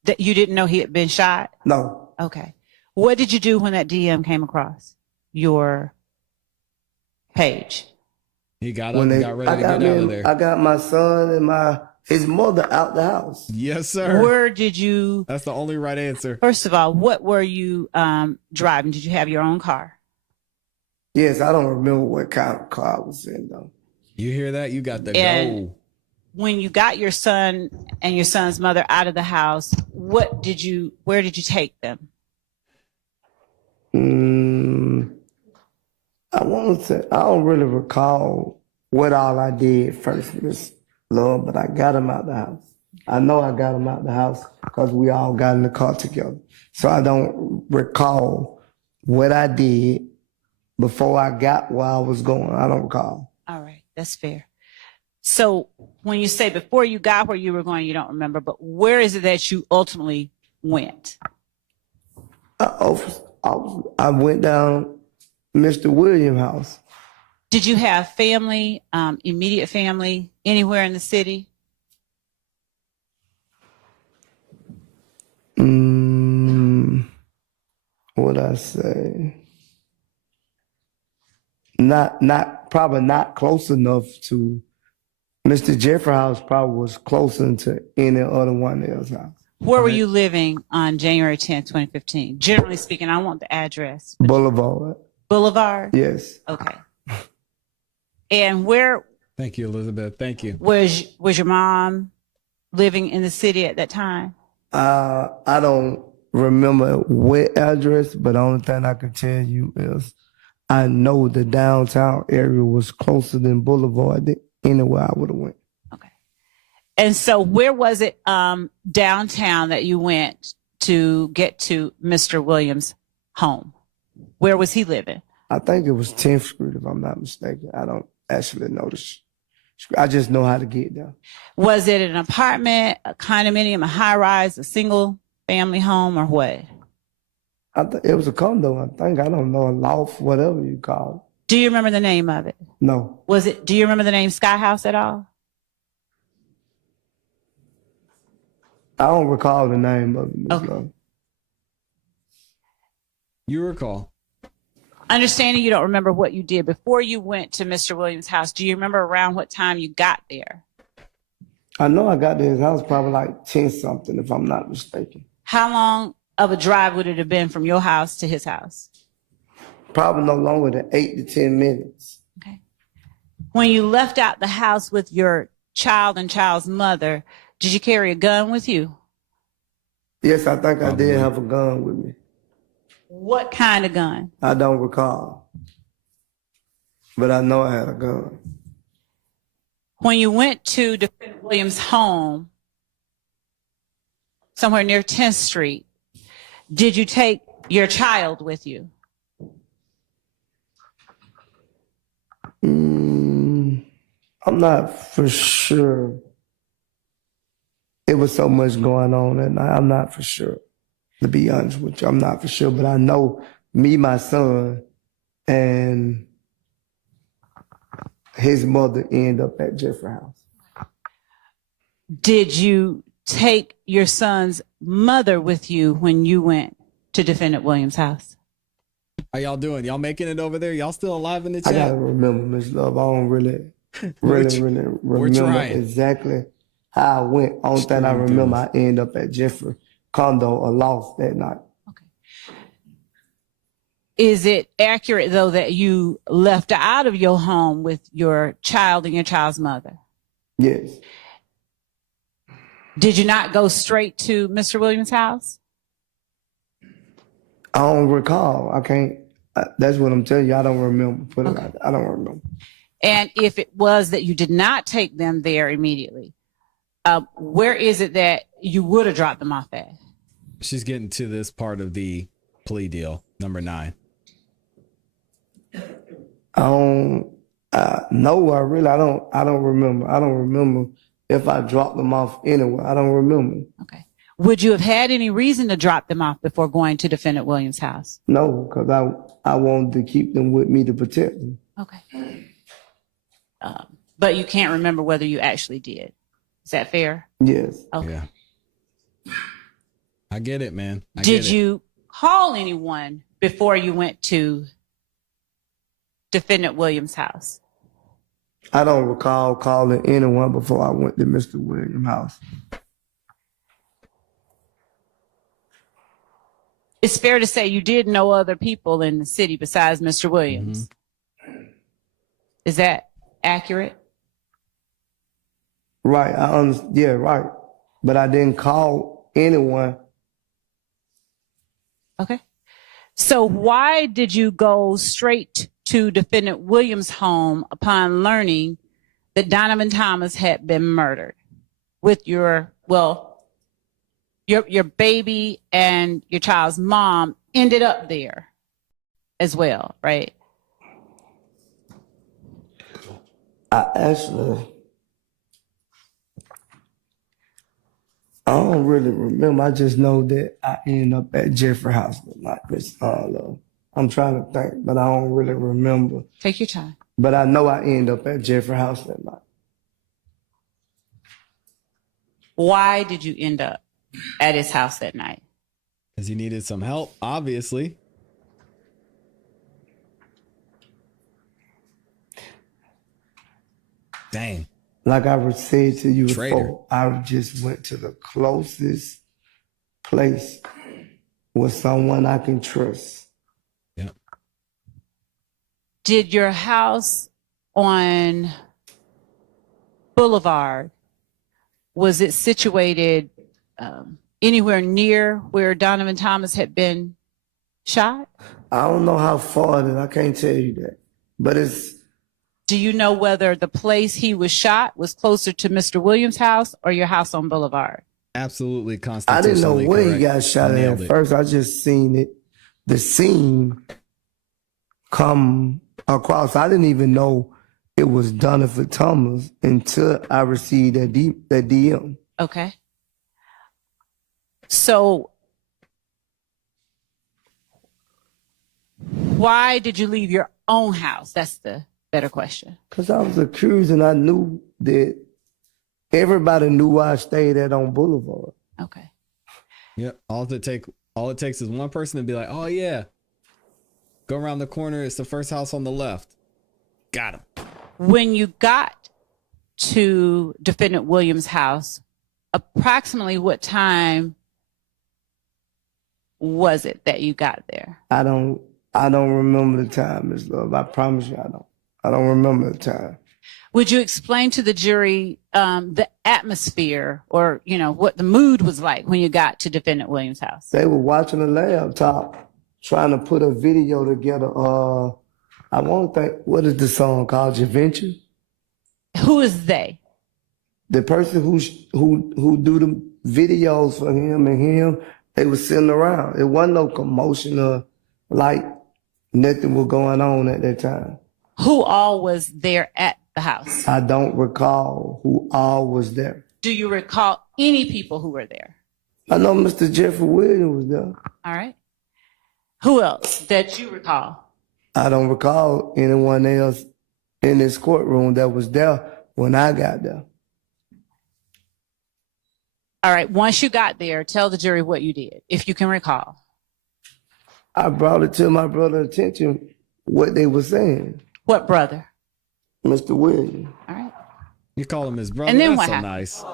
That you didn't know he had been shot? No. Okay. What did you do when that DM came across your page? He got up and got ready to get out of there. I got my son and his mother out the house. Yes, sir. Where did you? That's the only right answer. First of all, what were you driving? Did you have your own car? Yes, I don't remember what kind of car I was in, though. You hear that? You got the And go. when you got your son and your son's mother out of the house, where did you take them? I want to say, I don't really recall what all I did first, Miss Lord, but I got him out the house. I know I got him out the house because we all got in the car together. So I don't recall what I did before I got where I was going. I don't recall. All right, that's fair. So when you say before you got where you were going, you don't remember, but where is it that you ultimately went? I went down Mr. Williams' house. Did you have family, immediate family, anywhere in the city? What'd I say? Probably not close enough to Mr. Jeffrey house. Probably was closer to any other one else's house. Where were you living on January 10th, 2015? Generally speaking, I want the address. Boulevard. Boulevard? Yes. Okay. And where Thank you, Elizabeth. Thank you. was your mom living in the city at that time? I don't remember what address, but the only thing I can tell you is I know the downtown area was closer than Boulevard than anywhere I would have went. Okay. And so where was it downtown that you went to get to Mr. Williams' home? Where was he living? I think it was 10th Street, if I'm not mistaken. I don't actually know the street. I just know how to get there. Was it an apartment, a condominium, a high-rise, a single-family home, or what? It was a condo, I think. I don't know, a loft, whatever you call it. Do you remember the name of it? No. Do you remember the name Sky House at all? I don't recall the name of it, Ms. Okay. Love. You recall. Understanding you don't remember what you did before you went to Mr. Williams' house, do you remember around what time you got there? I know I got to his house probably like 10-something, if I'm not mistaken. How long of a drive would it have been from your house to his house? Probably no longer than 8 to 10 minutes. Okay. When you left out the house with your child and child's mother, did you carry a gun with you? Yes, I think I did have a gun with me. What kind of gun? I don't recall. But I know I had a gun. When you went to Defendant Williams' home, somewhere near 10th Street, did you take your child with you? I'm not for sure. It was so much going on, and I'm not for sure. To be honest with you, I'm not for sure, but I know me, my son, and his mother end up at Jeffrey House. Did you take your son's mother with you when you went to Defendant Williams' house? How y'all doing? Y'all making it over there? Y'all still alive in the I chat? gotta remember, Miss Love. I don't really remember trying. exactly how I went. Only thing I remember, I end up at Jeffrey condo or loft that night. Okay. Is it accurate, though, that you left out of your home with your child and your child's mother? Yes. Did you not go straight to Mr. Williams' house? I don't recall. I can't. That's what I'm telling you. I don't remember. I don't remember. And if it was that you did not take them there immediately, where is it that you would have dropped them off at? She's getting to this part of the plea deal, number 9. No, I don't remember. I don't remember if I dropped them off anywhere. I don't remember. Okay. Would you have had any reason to drop them off before going to Defendant Williams' house? No, because I wanted to keep them with me to protect them. Okay. But you can't remember whether you actually did. Is that fair? Yes. Okay. Yeah. I get it, man. Did you call anyone before you went to Defendant Williams' house? I don't recall calling anyone before I went to Mr. Williams' house. It's fair to say you did know other people in the city besides Mr. Williams. Mm-hmm. Is that accurate? Right. Yeah, right. But I didn't call anyone. Okay. So why did you go straight to Defendant Williams' home upon learning that Donovan Thomas had been murdered with your baby and your child's mom ended up there as well, right? I don't really remember. I just know that I ended up at Jeffrey House like Miss Love. I'm trying to think, but I don't really remember. Take your time. But I know I ended up at Jeffrey House that night. Why did you end up at his house that night? Because he needed some help, obviously. Dang. Like I said to you Traitor. before, I just went to the closest place with someone I can trust. Yeah. Did your house on Boulevard, was it situated anywhere near where Donovan Thomas had been shot? I don't know how far it is. I can't tell you that. But it's, Do you know whether the place he was shot was closer to Mr. Williams' house or your house on Boulevard? Absolutely I constitutionally didn't know where correct. he got shot Nailed at it. first. I just seen it, the scene come across. I didn't even know it was Donovan Thomas until I received that DM. Okay. So why did you leave your own house? That's the better question. Because I was accused and I knew that everybody knew where I stayed at on Boulevard. Okay. Yep. All it takes is one person to be like, oh yeah, go around the corner. It's the first house on the left. Got him. When you got to defendant Williams' house, approximately what time was it that you got there? I don't remember the time, Ms. Love. I promise you I don't remember the time. Would you explain to the jury the atmosphere or, what the mood was like when you got to defendant Williams' house? They were watching a laptop trying to put a video together. I won't think, what is the song called? Adventure? Who is they? The person who do the videos for him and him, they were sitting around. It wasn't no commotion or like nothing was going on at that time. Who all was there at the house? I don't recall who all was there. Do you recall any people who were there? I know Mr. Jeffrey Williams was there. All right. Who else that you recall? I don't recall anyone else in this courtroom that was there when I got there. All right. Once you got there, tell the jury what you did, if you can recall. I brought it to my brother's attention what they were saying. What brother? Mr. Williams. All right. You call him his brother. And then That's what so happened? nice.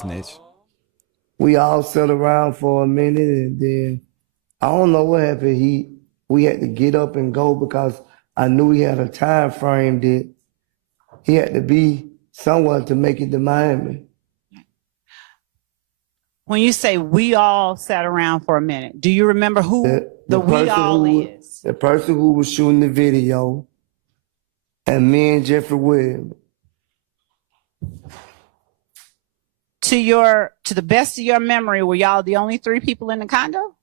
Snitch. We all sat around for a minute and then I don't know what happened. We had to get up and go because I knew he had a time frame that he had to be somewhere to make it to Miami. When you say we all sat around for a minute, do you remember who the we person all who- is? The person who was shooting the video and me and Jeffrey Williams. To the best of your memory, were y'all the only three people in the condo?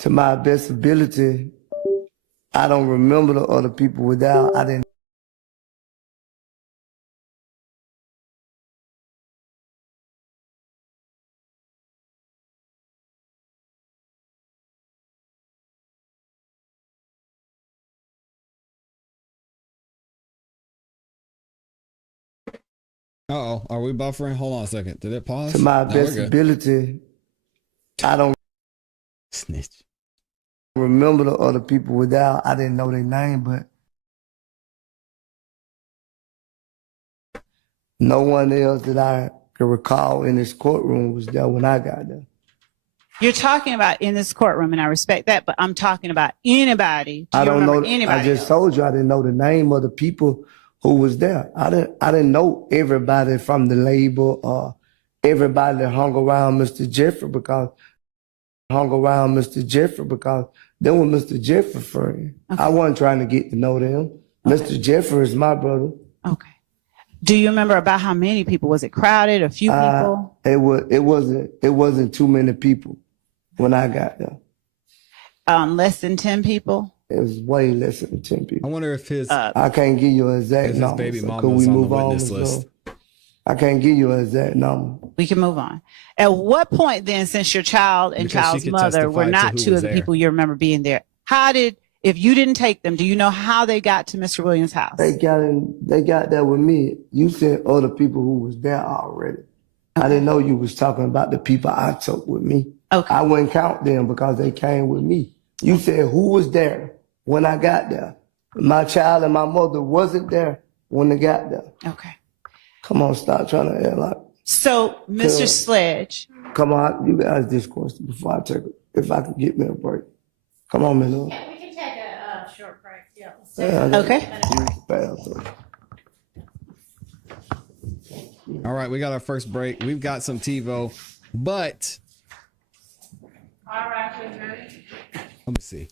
To my best ability, I don't remember the other people without. I didn't. Uh-oh. Are we buffering? Hold on a second. Did it pause? To my No, best we're good. ability, I don't Snitch. remember the other people without. I didn't know their name, but no one else that I can recall in this courtroom was there when I got there. You're talking about in this courtroom, and I respect that, but I'm talking about anybody. Do you I don't remember know. anybody I just else? told you I didn't know the name of the people who was there. I didn't know everybody from the label or everybody that hung around Mr. Jeffrey because they were Mr. Jeffrey friends. Okay. I wasn't trying to get to know them. Okay. Mr. Jeffrey is my brother. Okay. Do you remember about how many people? Was it crowded? A few people? It wasn't too many people when I got there. Less than 10 people? It was way less than 10 I people. wonder if his I can't give you an exact if his number. baby So mama could was we on the move on? witness Ms. list. Love? I can't give you an exact number. We can move on. At what point then, since your child and Because she child's could mother were testify to not who two was of the there. people you remember being there, if you didn't take them, do you know how they got to Mr. Williams' house? They got there with me. You said other people who was there already. I didn't know you was talking about the people I took with me. Okay. I wouldn't count them because they came with me. You said who was there when I got there. My child and my mother wasn't there when they got there. Okay. Come on, stop trying to act like. So, Mr. Good. Sledge, Come on, you can ask this question before I take it. If I can get me a break. Come on, man. We can take a short break. Yeah. Okay. All right, we got our first break. We've got some TiVo. But let me see.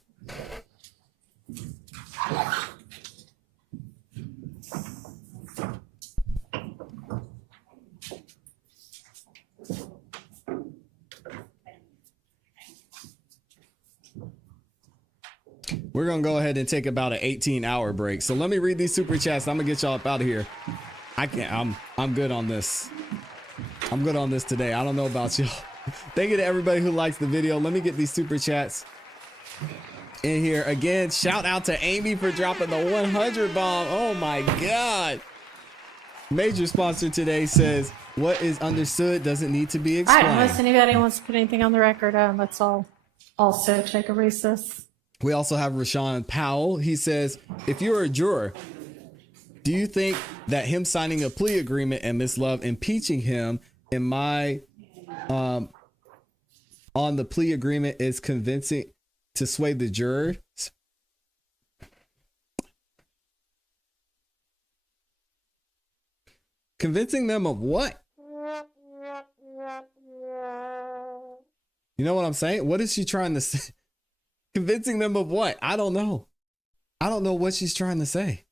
We're gonna go ahead and take about an 18-hour break. So let me read these super chats. I'm gonna get y'all up out of here. I'm good on this. I'm good on this today. I don't know about y'all. Thank you to everybody who likes the video. Let me get these super chats in here again. Shout out to Amy for dropping the 100 bomb. Oh my God. Major sponsor today says, what is understood doesn't need to be All explained. right, unless anybody wants to put anything on the record, let's all also take a recess. We also have Rashawn Powell. He says, if you're a juror, do you think that him signing a plea agreement and Miss Love impeaching him on the plea agreement is convincing to sway the jurors? Convincing them of what? You know what I'm saying? What is she trying to say? Convincing them of what? I don't know. I don't know what she's trying to say.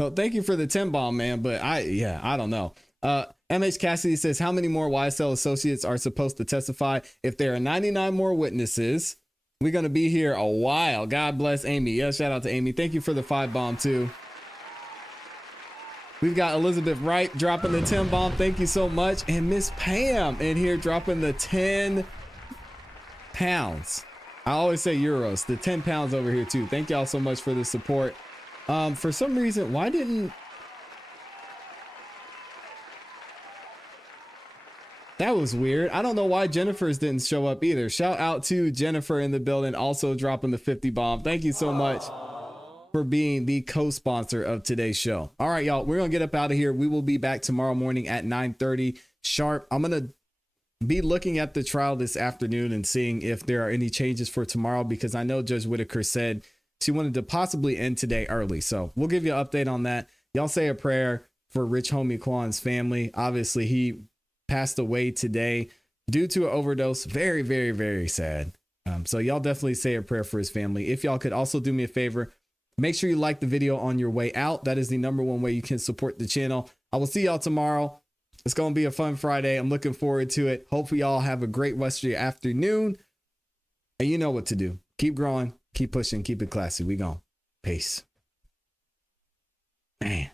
So thank you for the 10 bomb, man. But I don't know. MH Cassidy says, how many more YSL associates are supposed to testify? If there are 99 more witnesses, we're going to be here a while. God bless Amy. Yeah, shout out to Amy. Thank you for the 5 bomb too. We've got Elizabeth Wright dropping the 10 bomb. Thank you so much. And Miss Pam in here dropping the 10 pounds. I always say euros, the 10 pounds over here too. Thank y'all so much for the support. For some reason, why didn't that was weird. I don't know why Jennifer's didn't show up either. Shout out to Jennifer in the building, also dropping the 50 bomb. Thank you so much for being the co-sponsor of today's show. All right, y'all, we're gonna get up out of here. We will be back tomorrow morning at 9:30 sharp. I'm gonna be looking at the trial this afternoon and seeing if there are any changes for tomorrow, because I know Judge Whitaker said she wanted to possibly end today early. So we'll give you an update on that. Y'all say a prayer for Rich Homie Kwan's family. Obviously, he passed away today due to an overdose. Very, very, very sad. So y'all definitely say a prayer for his family. If y'all could also do me a favor, make sure you like the video on your way out. That is the #1 way you can support the channel. I will see y'all tomorrow. It's going to be a fun Friday. I'm looking forward to it. Hopefully y'all have a great rest of your afternoon. And you know what to do. Keep growing, keep pushing, keep it classy. We gone. Peace. Man.